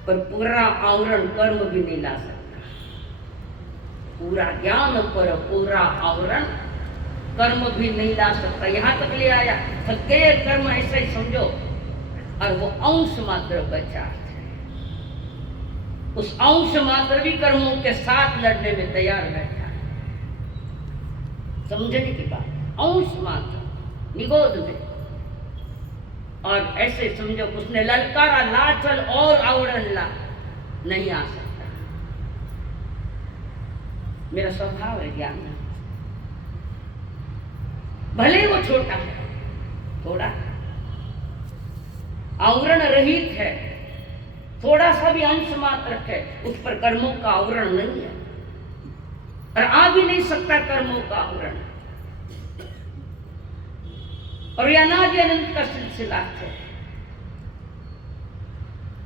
पर पूरा आवरण कर्म भी नहीं ला सकता। पूरा ज्ञान पर पूरा आवरण कर्म भी नहीं ला सकता। यहाँ तक ले आया, थके कर्म ऐसा ही समझो, और वो अंश मात्र बचा है। उस अंश मात्र भी कर्मों के साथ लड़ने में तैयार बैठा है। समझने की बात, अंश मात्र निगोद में। और ऐसे समझो उसने ललकारा, ला चल और आवरण ला, नहीं आ सकता। मेरा स्वभाव है ज्ञान, भले वो छोटा है, थोड़ा आवरण रहित है, थोड़ा सा भी अंश मात्र है, उस पर कर्मों का आवरण नहीं है और आ भी नहीं सकता कर्मों का आवरण। और यह अनादि अनंत का सिलसिला है।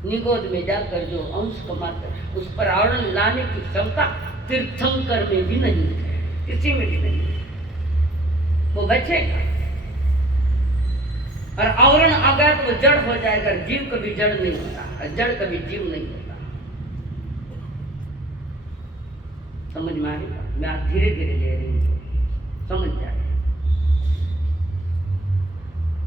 निगोद में जाकर जो अंश का मात्र, उस पर आवरण लाने की क्षमता तीर्थंकर में भी नहीं है, किसी में भी नहीं है। वो बचेगा और आवरण आ गया तो वो जड़ हो जाएगा। जीव कभी जड़ नहीं होता, जड़ कभी जीव नहीं होता। समझ में आ रही बात? मैं आज धीरे धीरे ले रही हूँ, समझ जाए।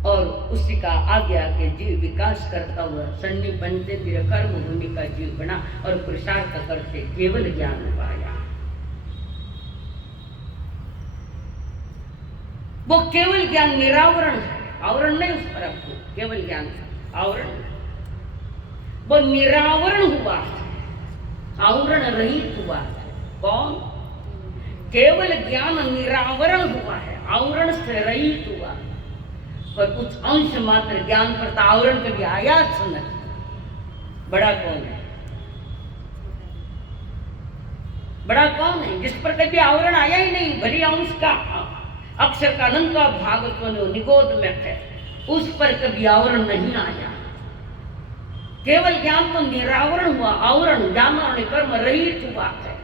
और उसी का आगे आके जीव विकास करता हुआ सन्नी बनते फिर कर्म भूमि का जीव बना और पुरुषार्थ करते केवल ज्ञान पाया। वो केवल ज्ञान निरावरण है, आवरण नहीं उस पर आपको, केवल ज्ञान आवरण, वो निरावरण हुआ है, आवरण रहित हुआ है। कौन? केवल ज्ञान निरावरण हुआ है, आवरण से रहित हुआ है। पर कुछ अंश मात्र ज्ञान पर तो आवरण कभी आया नहीं। बड़ा कौन है? बड़ा कौन है जिस पर कभी आवरण आया ही नहीं? भली अंश का, अक्षर का, अनंत का भागवत निगोद में है, उस पर कभी आवरण नहीं आया। केवल ज्ञान तो निरावरण हुआ, आवरण ज्ञान और कर्म रहित हुआ है।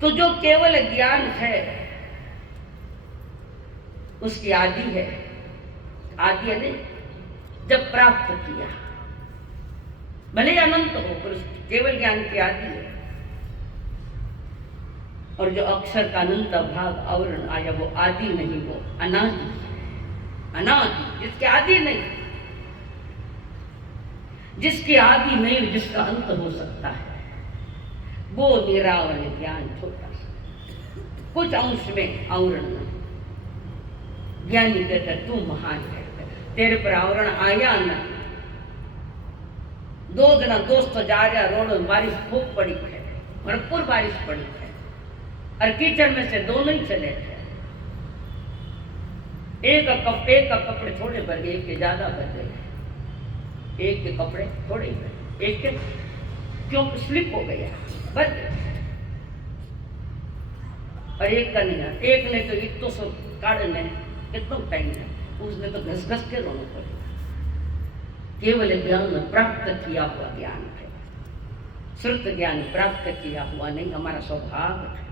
तो जो केवल ज्ञान है उसकी आदि है, आदि ने जब प्राप्त किया, भले अनंत हो पर केवल ज्ञान की आदि है। और जो अक्षर का अनंत भाग आवरण आया वो आदि नहीं, वो अनादि है। अनादि जिसकी आदि नहीं, जिसकी आदि नहीं, जिसका अंत हो सकता है, वो निरावरण ज्ञान छोटा सा, कुछ अंश में आवरण नहीं। ज्ञानी कहता तू महान है, तेरे पर आवरण आया न। दो जना दोस्त जा रहा रोड में, बारिश खूब पड़ी है, भरपूर बारिश पड़ी है और कीचड़ में से दोनों ही चले थे। एक का कपड़े थोड़े भर गए, एक के ज्यादा भर गए। एक के कपड़े थोड़े भर, एक के क्यों स्लिप हो गया, बच गए। और एक का नहीं, एक ने तो एक तो सब काटने कितना टाइम है, उसने तो घस घस के रोना पड़ेगा। केवल ज्ञान प्राप्त किया हुआ ज्ञान है, श्रुत ज्ञान प्राप्त किया हुआ नहीं, हमारा स्वभाव है।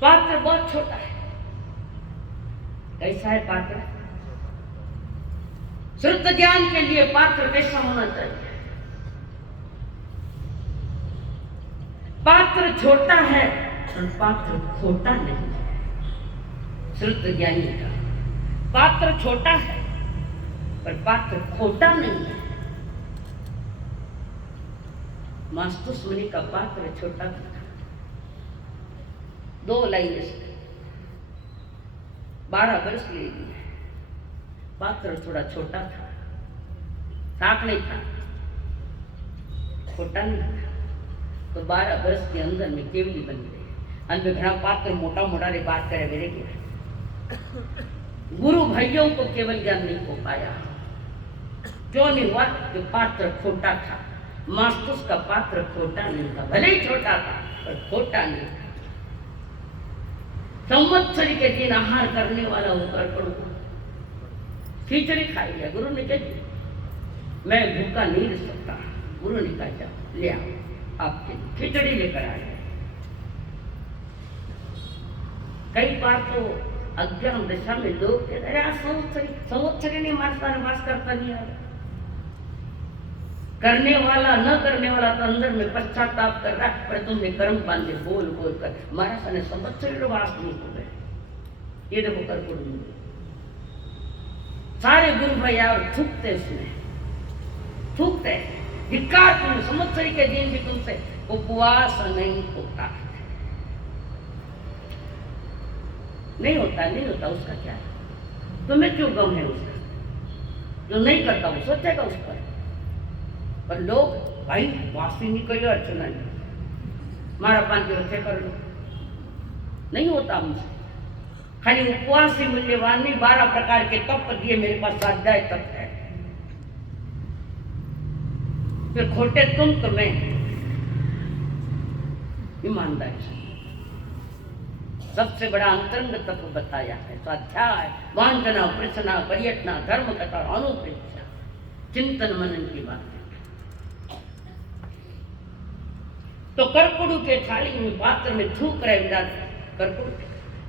पात्र बहुत छोटा है। कैसा है पात्र? श्रुत ज्ञान के लिए पात्र कैसा होना चाहिए? पात्र छोटा है और पात्र खोटा नहीं है। श्रुत ज्ञानी का पात्र छोटा है पर पात्र खोटा नहीं है। मास्तुस मुनि का पात्र छोटा था, 2 लाइन से 12 वर्ष ले लिए। पात्र थोड़ा छोटा था, साफ नहीं था, खोटा नहीं था। तो 12 वर्ष के अंदर में केवली बन गई। अंत में घना पात्र मोटा मोटा रे बात करे मेरे के गुरु भाइयों को केवल ज्ञान नहीं हो पाया। क्यों नहीं हुआ? कि पात्र खोटा था। मास्तुस का पात्र खोटा नहीं था, भले ही छोटा था पर खोटा नहीं था। संवत्सरी के दिन आहार करने वाला होकर पड़ूंगा, खिचड़ी खाई लिया। गुरु ने कहा मैं भूखा नहीं रह सकता। गुरु ने कहा जाओ ले आओ, आपके खिचड़ी लेकर आए। कई बार तो अज्ञान दशा में लोग कहते अरे आज संवत्सरी नहीं मारता, वास करता नहीं आ रहा। करने वाला न करने वाला तो अंदर में पश्चाताप कर रहा है, पर तुमने कर्म बांधे बोल बोल कर महाराज ने संवत्सरी वास नहीं हो गए। ये देखो कर्पूर मुनि, सारे गुरु भैया और थूकते उसमें, थूकते धिक्कार तुम संवत्सरी के दिन भी तुमसे उपवास नहीं होता, नहीं होता, नहीं होता, उसका क्या है? तुम्हें क्यों गम है उसका? जो नहीं करता वो सोचेगा उस पर लोग भाई वासी नहीं करियो, अर्चना नहीं, मारा पान के रखे कर लो, नहीं होता मुझसे। खाली उपवास ही मूल्यवान नहीं, 12 प्रकार के तप दिए मेरे पास, स्वाध्याय तप है। फिर खोटे तुम तो मैं, ईमानदारी से सबसे बड़ा अंतरंग तप बताया है, स्वाध्याय, वांछना, प्रसना, पर्यटना, धर्म कथा, अनुप्रेक्षा, चिंतन मनन की बात है। तो कर्पूर के थाली में पात्र में थूक रहे विराट कर्पूर,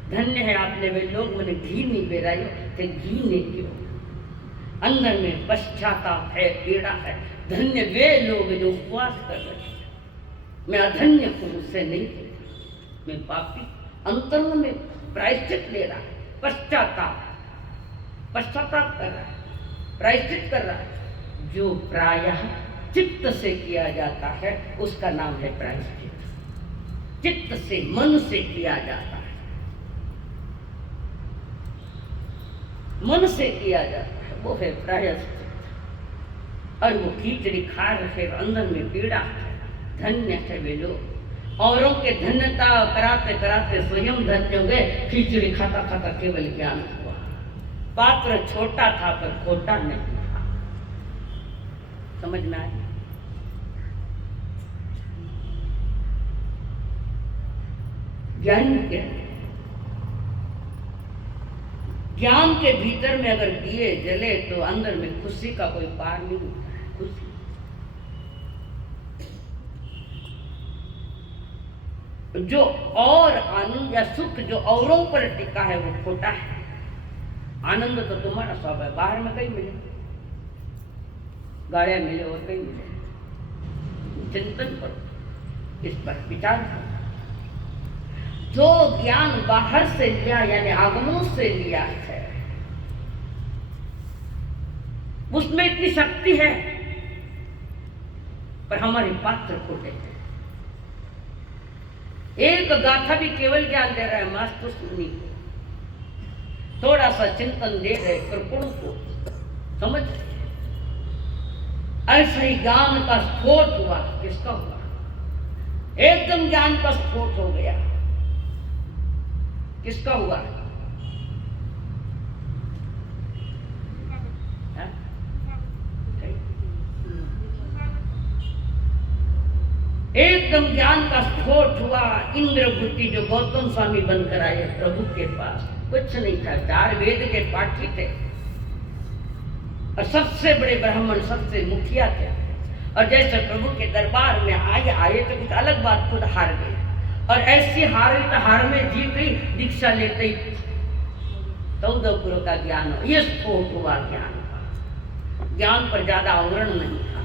धन्य है आपने वे लोग मैंने घी नहीं बेरायो थे, घी ने क्यों, अंदर में पश्चाताप है, पीड़ा है। धन्य वे लोग जो उपवास कर रहे हैं, मैं अधन्य हूँ, मुझसे नहीं होता, मैं पापी, अंतरंग में प्रायश्चित ले रहा है, पश्चाताप, पश्चाताप कर रहा है, प्रायश्चित कर रहा है। जो प्रायः चित्त से किया जाता है उसका नाम है प्रायश्चित, चित्त से, मन से किया जाता है, मन से किया जाता है, वो है प्रायश्चित। और वो खिचड़ी खा रहे अंदर में पीड़ा है। धन्य है वे लोग, औरों के धन्यता कराते कराते स्वयं धन्य हो गए। खिचड़ी खाता खाता केवल ज्ञान हुआ, पात्र छोटा था पर खोटा नहीं था। समझ में आया? ज्ञान क्या है? ज्ञान के भीतर में अगर दिए जले तो अंदर में खुशी का कोई पार नहीं होता है। खुशी, जो और आनंद या सुख जो औरों पर टिका है वो खोटा है। आनंद तो तुम्हारा सब है, बाहर में कहीं मिले, गाड़ियां मिले और कहीं मिले। चिंतन करो, इस पर विचार करो। जो ज्ञान बाहर से लिया यानी आगमों से लिया है, उसमें इतनी शक्ति है, पर हमारे पात्र खोटे हैं। एक गाथा भी केवल ज्ञान दे रहा है, मास्टर सुनी, थोड़ा सा चिंतन दे रहे कर्पूर को, समझ। ऐसा ही ज्ञान का स्फोट हुआ। किसका हुआ? एकदम ज्ञान का स्फोट हो गया। किसका हुआ? एकदम ज्ञान का स्फोट हुआ। इंद्रभूति जो गौतम स्वामी बनकर आए प्रभु के पास, कुछ नहीं था, 4 वेद के पाठी थे और सबसे बड़े ब्राह्मण, सबसे मुखिया थे। और जैसे प्रभु के दरबार में आए तो कुछ अलग बात, खुद हार गए। और ऐसी हार तो हार में जीत गई, दीक्षा लेते ही 14 पुरों का ज्ञान हो। ये स्फोट हुआ ज्ञान का। ज्ञान पर ज्यादा आवरण नहीं था,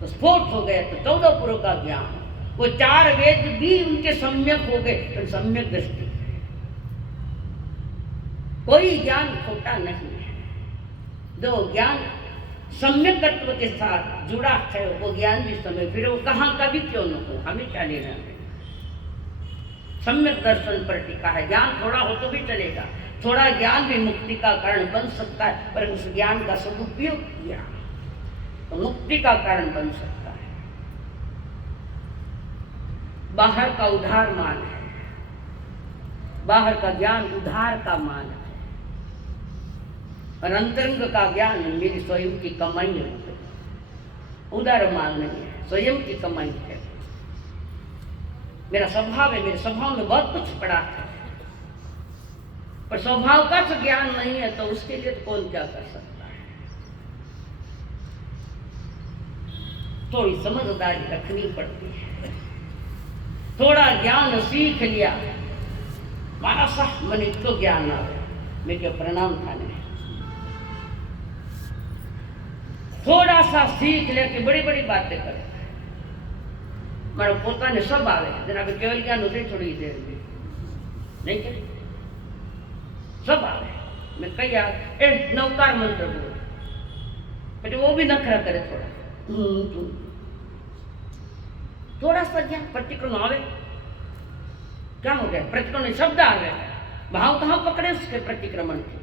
तो स्फोट हो गया। तो 14 पुरों का ज्ञान, वो 4 वेद भी उनके सम्यक हो गए। तो सम्यक दृष्टि, कोई ज्ञान खोटा नहीं है। जो ज्ञान सम्यक तत्व के साथ जुड़ा है वो ज्ञान भी समय, फिर वो कहाँ का भी क्यों न हो, हमें क्या लेना है। सम्यक दर्शन पर टिका है। ज्ञान थोड़ा हो तो भी चलेगा, थोड़ा ज्ञान भी मुक्ति का कारण बन सकता है, पर उस ज्ञान का सदुपयोग किया तो मुक्ति का कारण बन सकता है। बाहर का उधार मान है, बाहर का ज्ञान उधार का मान है, और अंतरंग का ज्ञान मेरी स्वयं की कमाई है, उदार मान नहीं है, स्वयं की कमाई है। मेरा स्वभाव है, मेरे स्वभाव में बहुत कुछ पड़ा है, पर स्वभाव का तो ज्ञान नहीं है, तो उसके लिए तो कौन क्या कर सकता है। थोड़ी समझदारी रखनी पड़ती है। थोड़ा ज्ञान सीख लिया, मारा सा मन तो ज्ञान आ गया, मैं क्या प्रणाम थाने थोड़ा सा सीख ले कि बड़ी बड़ी बातें करे। मारा पोता ने सब आवे, जना के केवल ज्ञान होते थोड़ी देर में नहीं क्या सब आ गए। मैं कई आ नवकार मंत्र बोल पर वो भी नखरा करे थोड़ा सा क्या प्रतिक्रमण आवे क्या हो गया प्रतिक्रमण शब्द आ गए भाव कहाँ पकड़े उसके प्रतिक्रमण के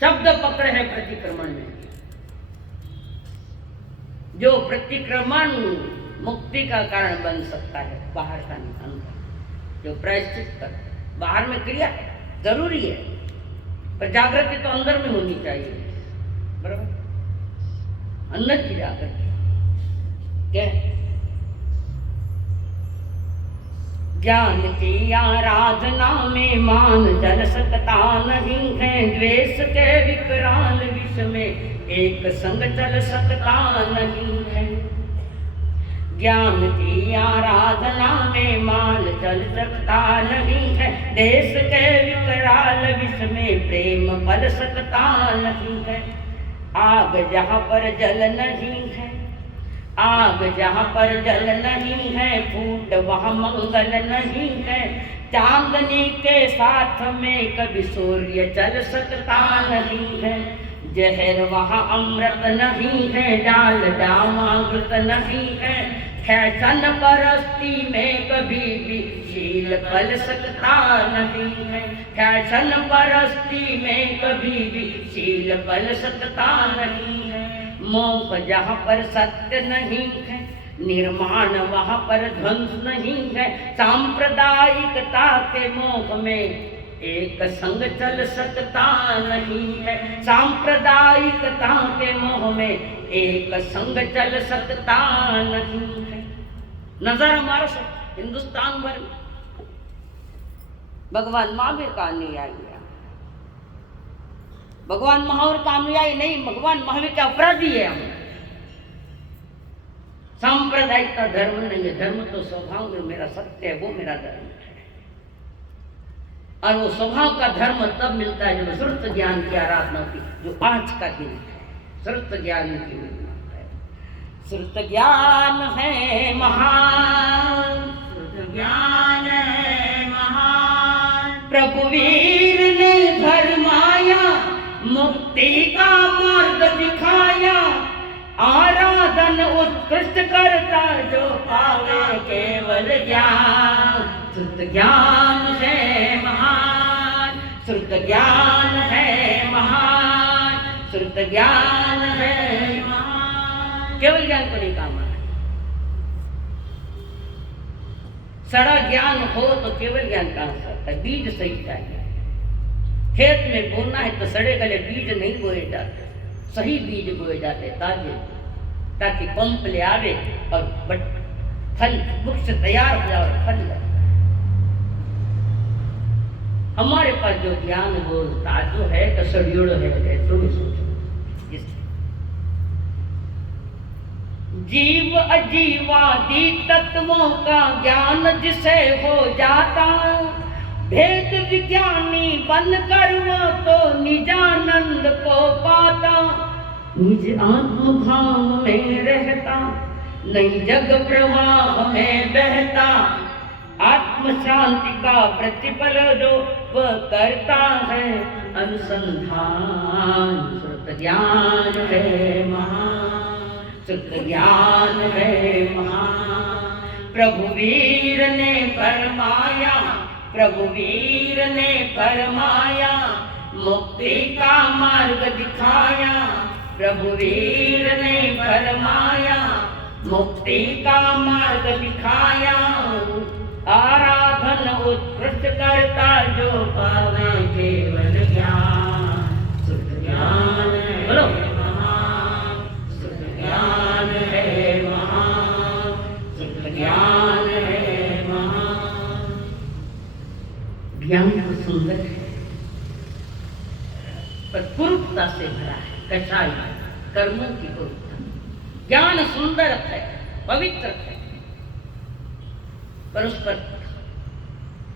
शब्द पकड़े हैं प्रतिक्रमण में जो प्रतिक्रमण मुक्ति का कारण बन सकता है बाहर का नहीं अंदर जो प्रायश्चित कर बाहर में क्रिया जरूरी है पर जागृति तो अंदर में होनी चाहिए बराबर अंदर की जागृति क्या ज्ञान की आराधना में मान जल सकता नहीं है द्वेष के विकराल विष में एक संग चल सकता नहीं है ज्ञान की आराधना में मान चल सकता नहीं है देश के विकराल विष में प्रेम पल सकता नहीं है आग जहाँ पर जल नहीं है आग जहाँ पर जल नहीं है फूट वहाँ मंगल नहीं है चांदनी के साथ में कभी सूर्य चल सकता नहीं है जहर वहाँ अमृत नहीं है डाल डामामृत नहीं है फैशन परस्ती में कभी भी शील पल सकता नहीं है फैशन परस्ती में कभी भी शील पल सकता नहीं है मोह जहाँ पर सत्य नहीं है निर्माण वहाँ पर ध्वंस नहीं है सांप्रदायिकता के मोह में एक संग चल सकता नहीं है सांप्रदायिकता के मोह में एक संग चल सकता नहीं है नजर हमारा सब हिंदुस्तान भर में भगवान महावीर का अनुयायी है भगवान महावीर का अनुयायी नहीं भगवान महावीर के अपराधी है हम सांप्रदायिक का धर्म नहीं है धर्म तो स्वभाव में मेरा सत्य है वो मेरा धर्म है और वो स्वभाव का धर्म तब मिलता है जब श्रुत ज्ञान की आराधना होती जो आज का दिन है श्रुत ज्ञान की मिलता है श्रुत ज्ञान है महान श्रुत ज्ञान है महान प्रभुवीर ने भरमाया मुक्ति का मार्ग दिखाया आराधन उत्कृष्ट करता जो पावे केवल ज्ञान श्रुत ज्ञान है महान श्रुत ज्ञान है महान श्रुत ज्ञान है महान केवल ज्ञान को नहीं काम है सड़ा ज्ञान हो तो केवल ज्ञान कहाँ से आता है बीज सही चाहिए खेत में बोना है तो सड़े गले बीज नहीं बोए जाते सही बीज बोए जाते ताजे ताकि पंप ले आवे और फल वृक्ष तैयार हो जाए और फल लगे हमारे पास जो ज्ञान वो ताजो है तो सड़ियोड़ है तुम सोचो जीव अजीवादि तत्वों का ज्ञान जिसे हो जाता भेद विज्ञानी बनकर वो तो निजानंद को पाता निज आत्म भाव में रहता नहीं जग प्रवाह में बहता आत्म शांति का प्रतिफल जो वह करता है अनुसंधान श्रुत ज्ञान है महान श्रुत ज्ञान है महान प्रभुवीर ने फरमाया प्रभुवीर ने फरमाया मुक्ति का मार्ग दिखाया प्रभुवीर ने फरमाया मुक्ति का मार्ग दिखाया आराधन उत्कृष्ट करता जो पावे केवल ज्ञान शुद्ध ज्ञान है महान शुद्ध ज्ञान है महान शुद्ध ज्ञान है महान ज्ञान तो सुंदर है पर कुरूपता से भरा है कषाय कर्मों की कुरूपता ज्ञान सुंदर है पवित्र है पर उस पर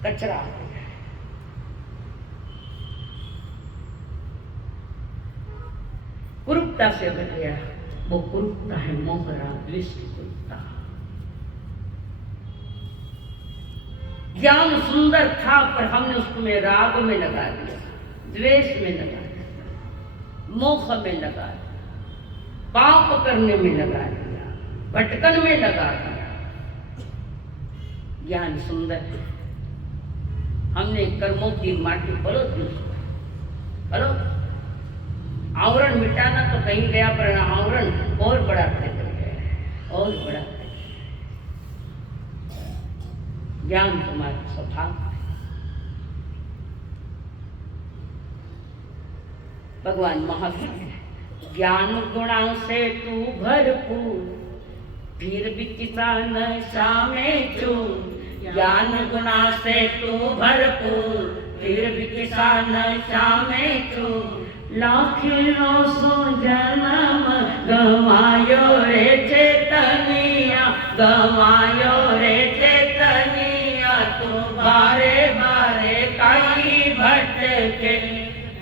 कचरा कुरूपता से भर गया वो कुरूपता है मोह राग द्वेष की कुरूपता ज्ञान सुंदर था पर हमने उसमें राग में लगा दिया, द्वेष में लगा दिया, मोह में लगा दिया, पाप करने में लगा दिया, भटकन में लगा दिया। ज्ञान सुंदर है, हमने कर्मों की माटी पलो दी, पलो आवरण मिटाना तो कहीं गया पर आवरण और बड़ा कर गया, और बड़ा कर। ज्ञान तुम्हारा स्वभाव है। भगवान महावीर ज्ञान गुणा से तू भरपूर, फिर भी किसान में चूर। ज्ञान गुणा से तू भरपूर, फिर भी किसान में चूर। लाखों सो जन्म गवायो रे चेतनिया, गवायो रे चेतनिया। तू बारे बारे काई भटके,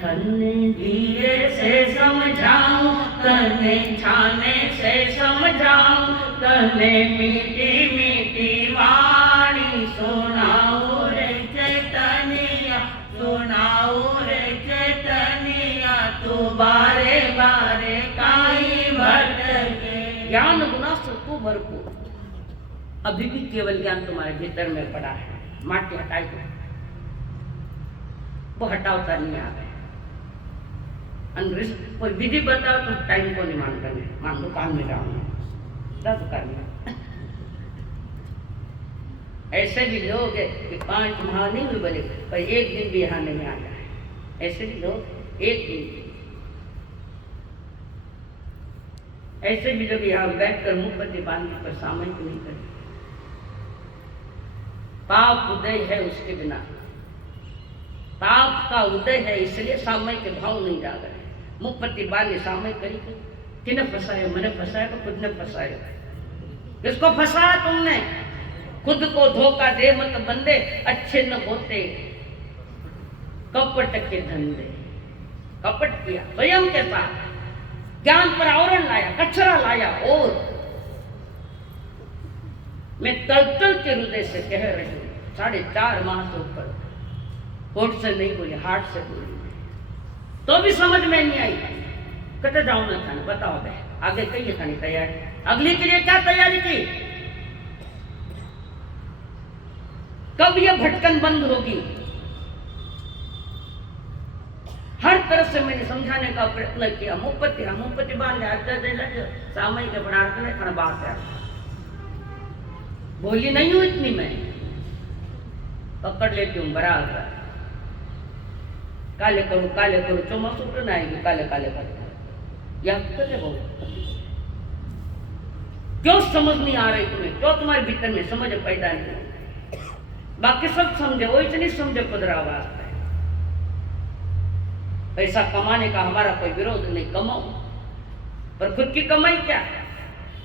तन्ने धीरे से समझाऊं, तन्ने छाने से समझाऊं। तन्ने मीठी मीठी वाणी सुनाओ रे चैतनिया, सुनाओ रे चैतनिया। तू बारे बारे काई भटके। ज्ञान गुना से तू भरपूर। अभी भी केवल ज्ञान तुम्हारे भीतर में पड़ा है, माटी हटाई दो, वो हटावता नहीं आ रहा। कोई विधि बताओ तो टाइम को नहीं मान करने, मान दुकान में जाऊंगा, दुकान में। ऐसे भी लोग हैं कि 5 माह नहीं भी बोले पर एक दिन भी यहाँ नहीं आ जाए, ऐसे भी लोग एक दिन। ऐसे भी लोग यहाँ बैठकर मुंह पर बांधने पर सामयिक नहीं करते। पाप उदय है उसके बिना, पाप का उदय है इसलिए सामयिक के भाव नहीं जाग रहे। मुखपति बाल सामयिक करी किने फंसायो, मैंने फंसाया तो खुद ने फंसाया। किसको फंसाया तुमने? खुद को धोखा दे मत बंदे, अच्छे न होते कपट के धंधे। कपट किया स्वयं के साथ, ज्ञान पर आवरण लाया, कचरा लाया। और मैं तल के हृदय से कह रही हूँ, 4.5 माह से ऊपर होठ से नहीं बोली, हार्ट से बोली, तो भी समझ में नहीं आई। कटे जाऊं ना खाने, बताओ बे आगे कही खानी तैयारी, अगली के लिए क्या तैयारी की? कब ये भटकन बंद होगी? हर तरफ से मैंने समझाने का प्रयत्न किया। मुपति बांध सामयिक प्रार्थना खाना बात है, बोली नहीं हूं इतनी, मैं पकड़ लेती हूँ बराबर। काले करो चौमासू तो ना आएगी, काले करते याद करते हो। क्यों समझ नहीं आ रही तुम्हें? क्यों तुम्हारे भीतर में समझ पैदा नहीं? बाकी सब समझे, वो इतनी समझे खुदरा वास्ते। पैसा कमाने का हमारा कोई विरोध नहीं, कमाओ, पर खुद की कमाई क्या?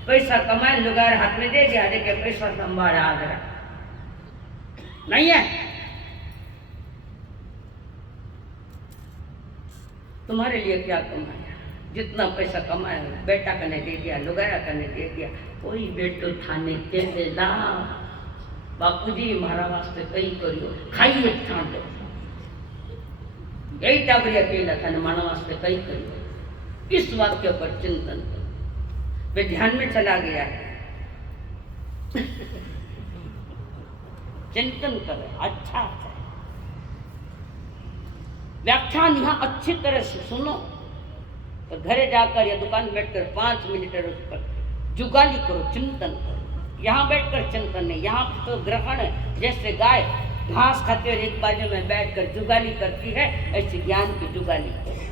पैसा कमाए लुगार हाथ में दे दिया, देखिए पैसा संभाला आ गया नहीं है। तुम्हारे लिए क्या कमाया? जितना पैसा कमाया बेटा कने दे दिया, लुगाया कने दे दिया। कोई बेटो थाने के देला बापूजी मारा वास्ते कई करियो, खाइए छांटो, यही टाबरिया केला थाने माना वास्ते कई करियो। इस वाक्य पर चिंतन करो, वे ध्यान में चला गया है। चिंतन करें अच्छा है। व्याख्यान यहाँ अच्छी तरह से सुनो, तो घरे जाकर या दुकान बैठकर 5 मिनट उस पर जुगाली करो, चिंतन करो। यहाँ बैठकर चिंतन नहीं, यहाँ तो ग्रहण है। जैसे गाय घास खाते हुए एक बाजू में बैठकर जुगाली करती है, ऐसी ज्ञान की जुगाली करो।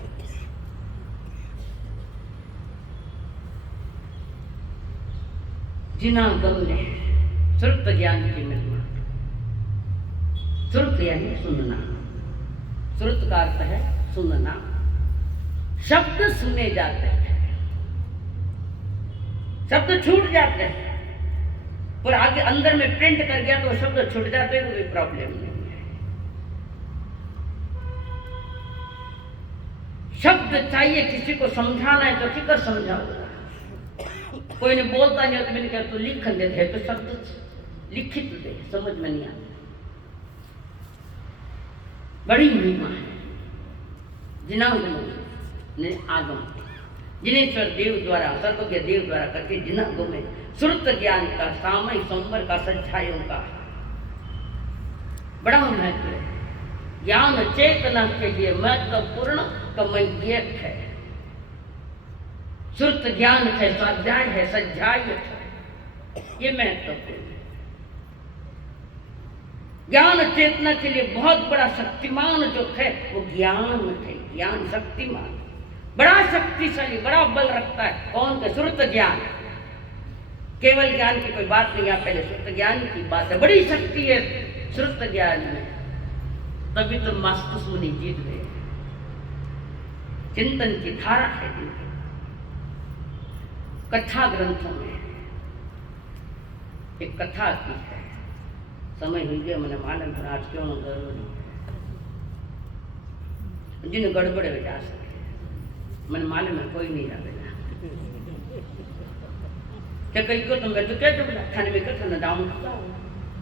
जिना गमने श्रुत ज्ञान की महिमा। श्रुत यानी सुनना, श्रुत का अर्थ है सुनना। शब्द सुने जाते हैं, शब्द छूट जाते हैं, और आगे अंदर में प्रिंट कर गया तो शब्द छूट जाते हैं, कोई प्रॉब्लम नहीं है। शब्द चाहिए, किसी को समझाना है तो किकर समझाओ। कोई ने बोलता नहीं हो तो मैंने कहा तू लिखन दे, तो शब्द लिखित दे, समझ में नहीं आता। बड़ी महिमा है। जिनागमों ने आगम, जिनेश्वर देव द्वारा, सर्वज्ञ देव द्वारा करके जिनागों में श्रुत ज्ञान का, सामय संवर का, सच्चाइयों का बड़ा महत्व है। ज्ञान चेतना के लिए महत्वपूर्ण कमय्यक है। श्रुत ज्ञान है, स्वाध्याय है, सज्जाय है, ये महत्वपूर्ण है। ज्ञान चेतना के लिए बहुत बड़ा शक्तिमान जो है वो ज्ञान है। ज्ञान शक्तिमान, बड़ा शक्तिशाली, बड़ा बल रखता है। कौन का? श्रुत ज्ञान। केवल ज्ञान की कोई बात नहीं, यहाँ पहले श्रुत ज्ञान की बात है। बड़ी शक्ति है श्रुत ज्ञान में, तभी तो मास्तुस मुनि जीत गए। चिंतन की धारा है इनकी। कथा ग्रंथों में एक कथा आती है, समय हुई गया मैंने मालूम पर आज क्यों जरूरी जिन गड़बड़े हो जा सके, मैंने मालूम है कोई नहीं जाएगा क्या कहीं को तुम तो क्या तुम खाने में क्या खाना दाऊं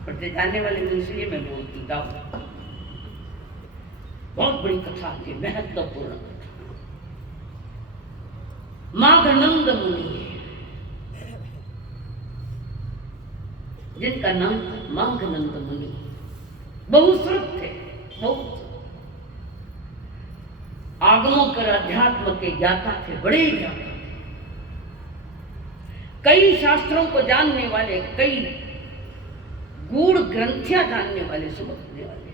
पर जाने वाले में, इसलिए मैं बोलती दाऊं। बहुत बड़ी कथा थी, महत्वपूर्ण कथा। माघनंद मुनि, जिनका नाम माघनंद मुनि, बहुश्रुत थे, बहुत आगमों कर अध्यात्म के ज्ञाता थे, बड़े ज्ञाता थे। कई शास्त्रों को जानने वाले, कई गूढ़ ग्रंथियां जानने वाले, समझने वाले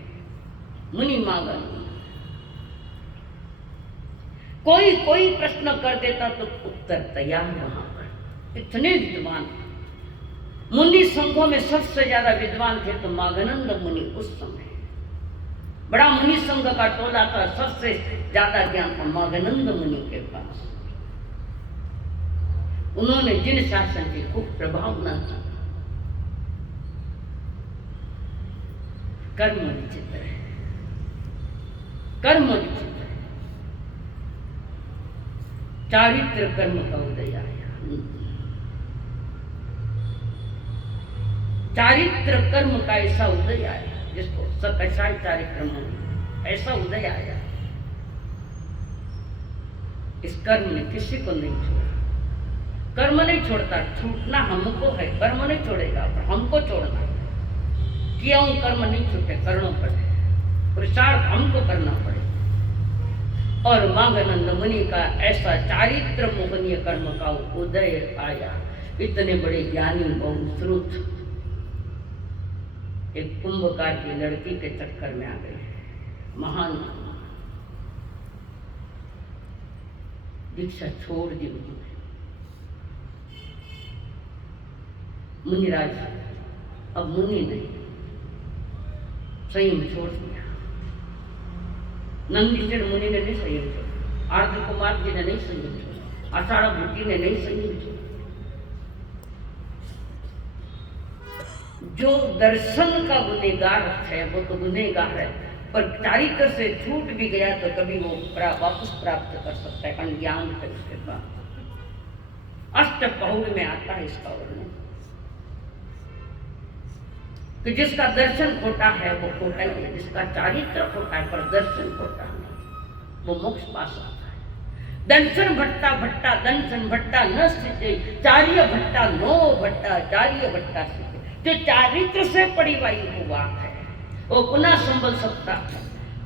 मुनि माघनंद। कोई प्रश्न कर देता तो उत्तर तैयार वहां पर, इतने विद्वान। मुनि संघों में सबसे ज्यादा विद्वान थे तो माघनंद मुनि उस समय। बड़ा मुनि संघ का टोला था, सबसे ज्यादा ज्ञान था माघनंद मुनि के पास। उन्होंने जिन शासन की खूब प्रभावना की। कर्म विचित्र है, कर्म विचित्र है। चारित्र कर्म का उदय आया। चारित्र कर्म का ऐसा उदय आया, जिसको सकशाय चारित्र ऐसा उदय आया। इस कर्म ने किसी को नहीं छोड़ा। कर्म नहीं छोड़ता, छूटना हमको है। कर्म नहीं छोड़ेगा, पर हमको छोड़ना। किया कर्म नहीं छूटे, करना पड़े, पुरुषार्थ हमको करना पड़े। और माघनंद मुनि का ऐसा चारित्र मोहनीय कर्म का उदय आया। इतने बड़े ज्ञानी बहुश्रुत एक कुंभकार की लड़की के चक्कर में आ गए। महान दीक्षा छोड़ दी उन्होंने। मुनिराज अब मुनि नहीं, संयम छोड़ दिया। नंदीचरण मुनि ने नहीं संयम छोड़ा, आर्द्र कुमार जी ने नहीं संयम छोड़ा, आषाढ़ भट्टी ने नहीं संयम छोड़ा। जो दर्शन का गुनहगार है वो तो गुनहगार है, पर चारित्र से छूट भी गया तो कभी वो वापस प्राप्त कर सकता है, अज्ञान है उसके बाद। अष्टपहूर में आता है इसका वर्णन कि जिसका दर्शन खोटा है वो खोटा ही है, जिसका चारित्र खोटा है पर दर्शन खोटा नहीं, वो मोक्ष पा सकता है। दर्शन भट्टा भट्टा दंशन भट्टा न स्थिते, चार्य भट्टा नो भट्टा चार्य भट्टा स्थिते। जो चारित्र से पड़ी हुई हुआ है वो पुनः संभल सकता है,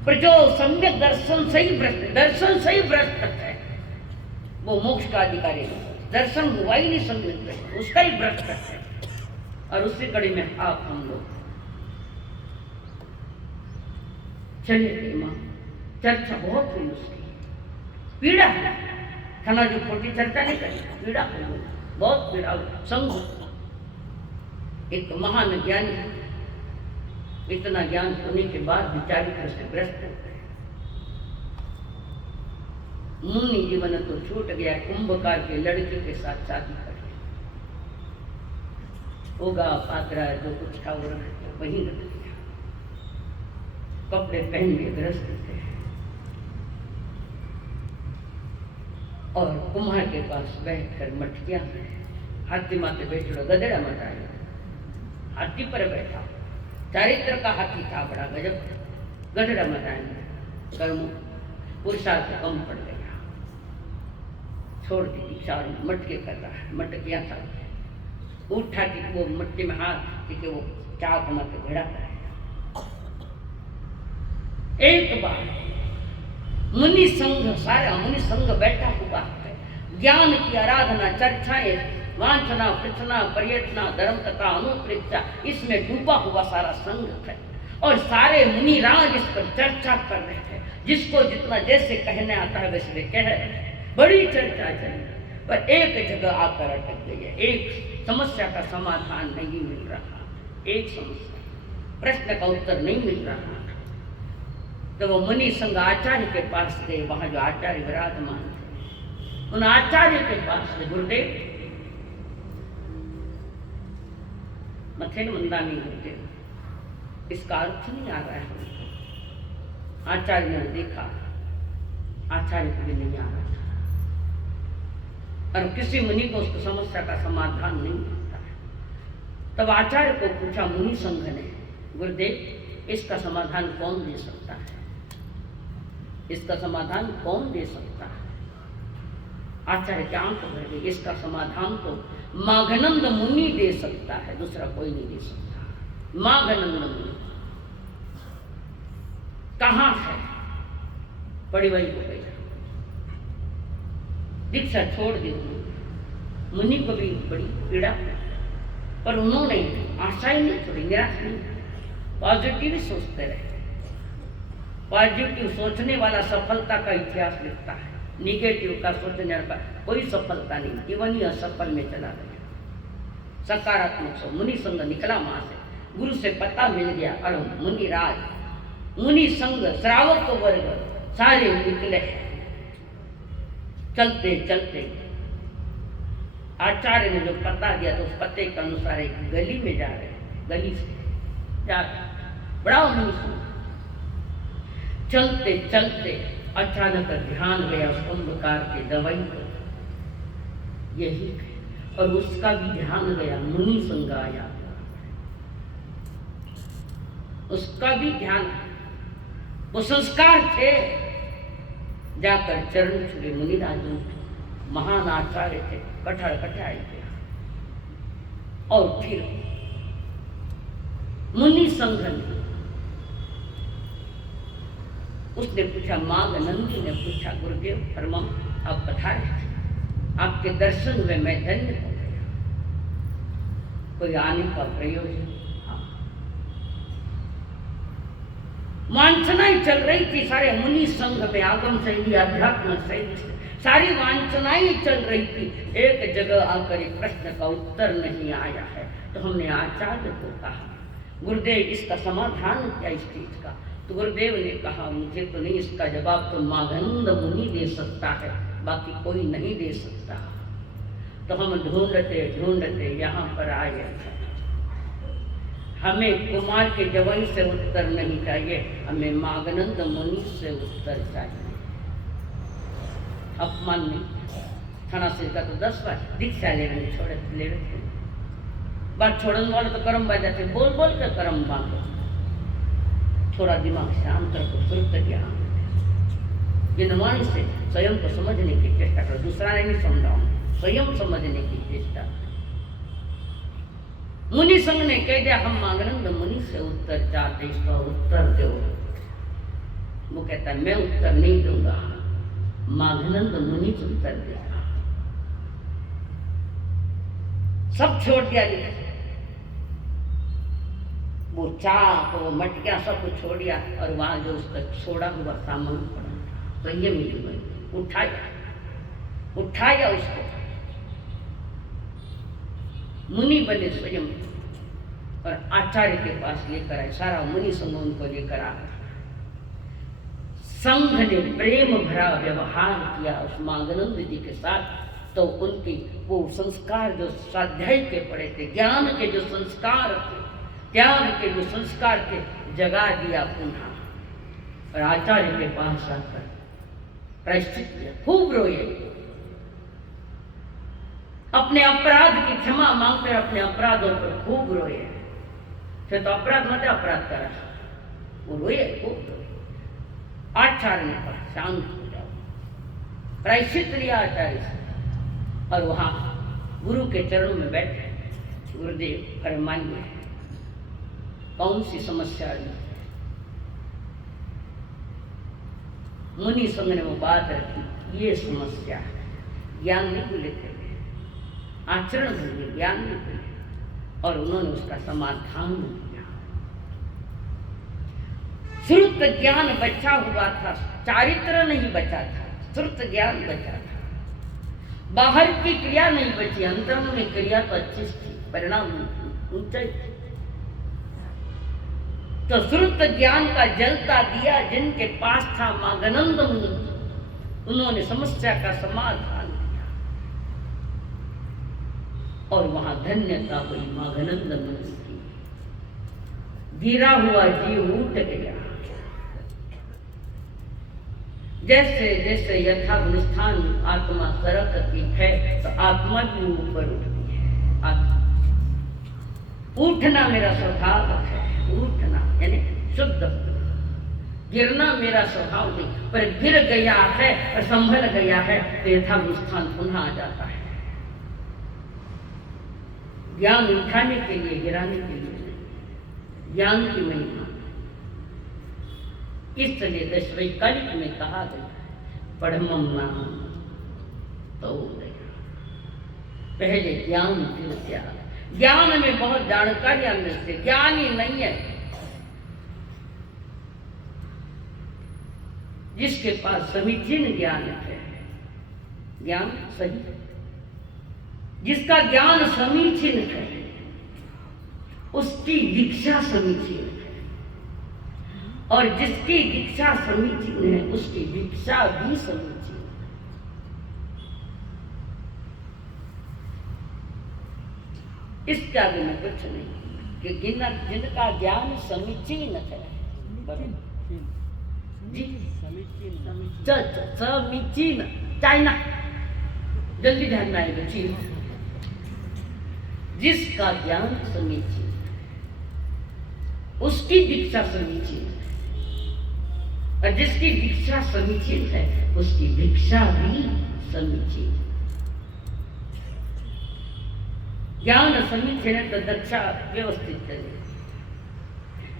पर जो सम्यक दर्शन से ही भ्रष्ट है वो मोक्ष का अधिकारी नहीं। दर्शन हुआ ही नहीं सम्यक, उसका ही भ्रष्ट है। और उसी कड़ी में आप हम लोग चलिए माँ, चर्चा बहुत हुई उसकी, पीड़ा है खाना जो खोटी चर्चा नहीं करी, पीड़ा हुई, बहुत पीड़ा हुई। संघ एक महान ज्ञानी, इतना ज्ञान होने के बाद विचारित्र से भ्रष्ट हो गए। मुनि जीवन तो छूट गया, कुंभकार के लड़के के साथ शादी कर ली। होगा पात्रा जो कुछ था वो रख वहीं रख दिया, कपड़े पहन के ग्रस्त थे। और कुम्हार के पास बैठकर मटकियां में हाथी माथे बैठो, गधेड़ा मत आए, हाथी पर बैठा, चारित्र का हाथी था, बड़ा गजब, गधेड़ा मत आए। कर्म पुरुषार्थ कम पड़ गया, छोड़ दी दीक्षा और मटके कर रहा है। मटकियाँ था उठा कि वो मटके में हाथ कि वो चाक मार के भिड़ा है। एक बार मुनि संघ, सारा मुनि संघ बैठा हुआ है, ज्ञान की आराधना, चर्चाएं, वांछना, पृथना, प्रयत्ना, धर्म तथा अनुप्रेक्षा, इसमें डूबा हुआ सारा संघ है। और सारे मुनि राज इस पर चर्चा कर रहे थे, जिसको जितना जैसे कहने आता है वैसे वे कह रहे हैं। बड़ी चर्चा चली, पर एक जगह आकर अटक गई है। एक समस्या का समाधान नहीं मिल रहा, एक समस्या, प्रश्न का उत्तर नहीं मिल रहा। तो वो मुनि संघ आचार्य के पास गए। वहां जो आचार्य विराजमान थे, उन आचार्य के पास गए। गुरुदेव, मथे मंदानी गुरुदेव, इसका अर्थ नहीं आ रहा है हमको। आचार्य ने देखा, आचार्य को भी नहीं आ रहा था, और किसी मुनि को उसकी समस्या का समाधान नहीं मिलता है। तब आचार्य को पूछा मुनि संघ ने, गुरुदेव, इसका समाधान कौन दे सकता है? इसका समाधान कौन दे सकता है? आचार्य की आंख भर गई। इसका समाधान तो माघनंद मुनि दे सकता है, दूसरा कोई नहीं दे सकता। माघनंद मुनि कहाँ है? बड़ी वही हो गई, दीक्षा छोड़ दी। मुनि को भी बड़ी पीड़ा, पर उन्होंने आशा ही नहीं छोड़ी, निराश नहीं, पॉजिटिव सोचते रहे। पॉजिटिव सोचने वाला सफलता का इतिहास लिखता है, निगेटिव का सोचने का कोई सफलता नहीं, जीवन ही असफल में चला गया। सकारात्मक सो मुनि संघ निकला वहां से, गुरु से पता मिल गया, और मुनि राज, मुनि संघ, श्रावक वर्ग सारे निकले। चलते चलते आचार्य ने जो पता दिया, तो उस पते के अनुसार एक गली में जा रहे, गली से जा रहे, बड़ा मुनि संघ। चलते चलते अचानक ध्यान गया उस कुंभकार के दवाई पर, यही, और उसका भी ध्यान गया, मुनि संघ आया, उसका भी ध्यान, वो संस्कार थे। जाकर चरण छुए मुनिराजों, महान आचार्य थे, कठड़ कटाई गया। और फिर मुनि संघ ने, उसने पूछा, माघनंदी ने पूछा, गुरुदेव फरमाओ, आप पधारे थे, आपके दर्शन हुए, मैं धन्य हो गया, कोई आने का प्रयोजन? वांछनाएं चल रही थी सारे मुनि संघ में, आगम शैली, अध्यात्म शैली, सारी वांछनाएं चल रही थी। एक जगह आकर एक प्रश्न का उत्तर नहीं आया है, तो हमने आचार्य को कहा, गुरुदेव, इसका समाधान क्या इस चीज का? तो गुरुदेव ने कहा, मुझे तो नहीं, इसका जवाब तो माघनंद मुनि दे सकता है, बाकी कोई नहीं दे सकता। तो हम ढूंढते ढूंढते यहाँ पर आए। हमें कुमार के जवाई से उत्तर नहीं चाहिए, हमें माघनंद मुनि से उत्तर चाहिए। अपमान नहीं, थाना से का तो 10 बार दीक्षा ले रहे, छोड़े ले रहे, बात छोड़ने वाले तो कर्म बन जाते, बोल बोल कर कर्म बांधो। थोड़ा दिमाग शांत रखो, सुरत ज्ञान विनम्र से स्वयं को समझने की चेष्टा करो, दूसरा नहीं समझाओ, स्वयं समझने की चेष्टा। मुनि संघ ने कह दिया, हम माघनंद मुनि से उत्तर चाहते, इसका उत्तर दो। वो कहता है, मैं उत्तर नहीं दूंगा, माघनंद मुनि उत्तर देगा। सब छोड़ दिया, वो चाक, वो मटकियां सब कुछ छोड़ दिया, और वहां जो उसका छोड़ा हुआ सामान पड़ा, तो ये मिली, उठाया उसको, मुनि बने स्वयं, और आचार्य के पास लेकर आए। सारा मुनि संघ उनको लेकर आ रहा। संघ ने प्रेम भरा व्यवहार किया उस माघनंद जी के साथ, तो उनकी वो संस्कार जो स्वाध्याय के पड़े थे, ज्ञान के जो संस्कार थे, त्याग के जो संस्कार थे, जगा दिया पुनः। और आचार्य के पास आकर प्रायश्चित किया, खूब रोए, अपने अपराध की क्षमा मांगकर अपने अपराधों पर खूब रोए। फिर तो अपराध मत अपराध करा, वो रोए, खूब रोए। आचार्य पर शांत हो जाओ, प्रायश्चित लिया आचार्य से और वहां गुरु के चरणों में बैठे। गुरुदेव फरमाइए कौन सी समस्या आई? मुनि संग ने वो बात रखी, ये समस्या है, ज्ञान नहीं भूले थे, आचरण भूले, ज्ञान नहीं भूले, और उन्होंने उसका समाधान दिया। श्रुत ज्ञान बचा हुआ था, चारित्र नहीं बचा था, श्रुत ज्ञान बचा था। बाहर की क्रिया नहीं बची, अंतरंग में क्रिया तो अच्छी थी, परिणाम ऊंचा थी। तो श्रुत ज्ञान का जलता दिया जिनके पास था माघनंद मुनि, उन्होंने समस्या का समाधान किया और वहां धन्यता हुई माघनंद मुनि की। गिरा हुआ जीव उठ गया। जैसे जैसे यथावस्थान आत्मा सरकती है तो आत्मा भी ऊपर उठती है। आत्मा उठना मेरा स्वभाव है, उठना यानी शुद्ध, गिरना मेरा स्वभाव नहीं, पर गिर गया है और संभल गया है तो यथावस्थान पुनः आ जाता है। ज्ञान उठाने के लिए, गिराने के लिए नहीं। ज्ञान की महिमा इसलिए दशवैकालिक में कहा गया पढ़मम नाम तो गया। पहले ज्ञान फिर त्याग। ज्ञान में बहुत जानकारियां मिलती, ज्ञान ही नहीं है। जिसके पास समीचीन ज्ञान है, ज्ञान सही, जिसका ज्ञान समीचीन है उसकी दीक्षा समीचीन है, और जिसकी दीक्षा समीचीन है उसकी दीक्षा भी समीचीन है। इसके आगे में कुछ नहीं कि जिनका ज्ञान समीचीन है, जी समीचीन, चाइना जल्दी ध्यान में आएगा, चीन। जिसका ज्ञान समीचीन उसकी दीक्षा समीचीन है, और जिसकी दीक्षा समीचीन है उसकी दीक्षा भी समीचीन है। ज्ञान समीचीन है तो दीक्षा व्यवस्थित चलेगी,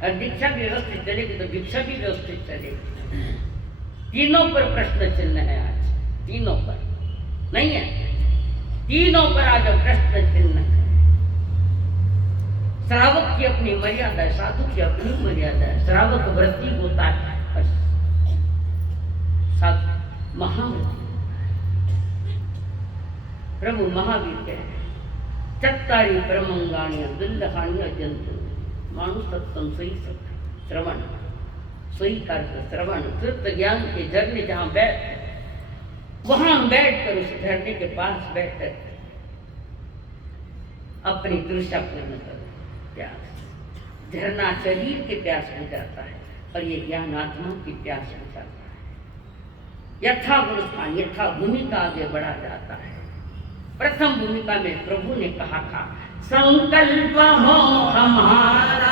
और दीक्षा व्यवस्थित चलेगी तो दीक्षा भी व्यवस्थित चलेगी। तीनों पर प्रश्न चिन्ह है आज, तीनों पर नहीं है, तीनों पर आज प्रश्न चिन्ह है। श्रावक की अपनी मर्यादा है, साधु की अपनी मर्यादा है। श्रावक व्रती होता है और साधु महाव्रती। प्रभु महावीर कह रहे चत्तारी परमंगाणी दुर्लहानी जंतु मानु सत्संग सही सत्य श्रवण, सही कार्य श्रवण, तृप्त ज्ञान के झरने जहां बैठ, वहां बैठकर उस झरने के पास बैठकर अपनी तृष्णा पूर्ण करो। प्यास झरना शरीर के प्यास बुझाता है और ये ज्ञान आत्मा की प्यास बुझाता है। यथा गुणस्थान, यथा भूमिका आगे बढ़ा जाता है। प्रथम भूमिका में प्रभु ने कहा था संकल्प हो हमारा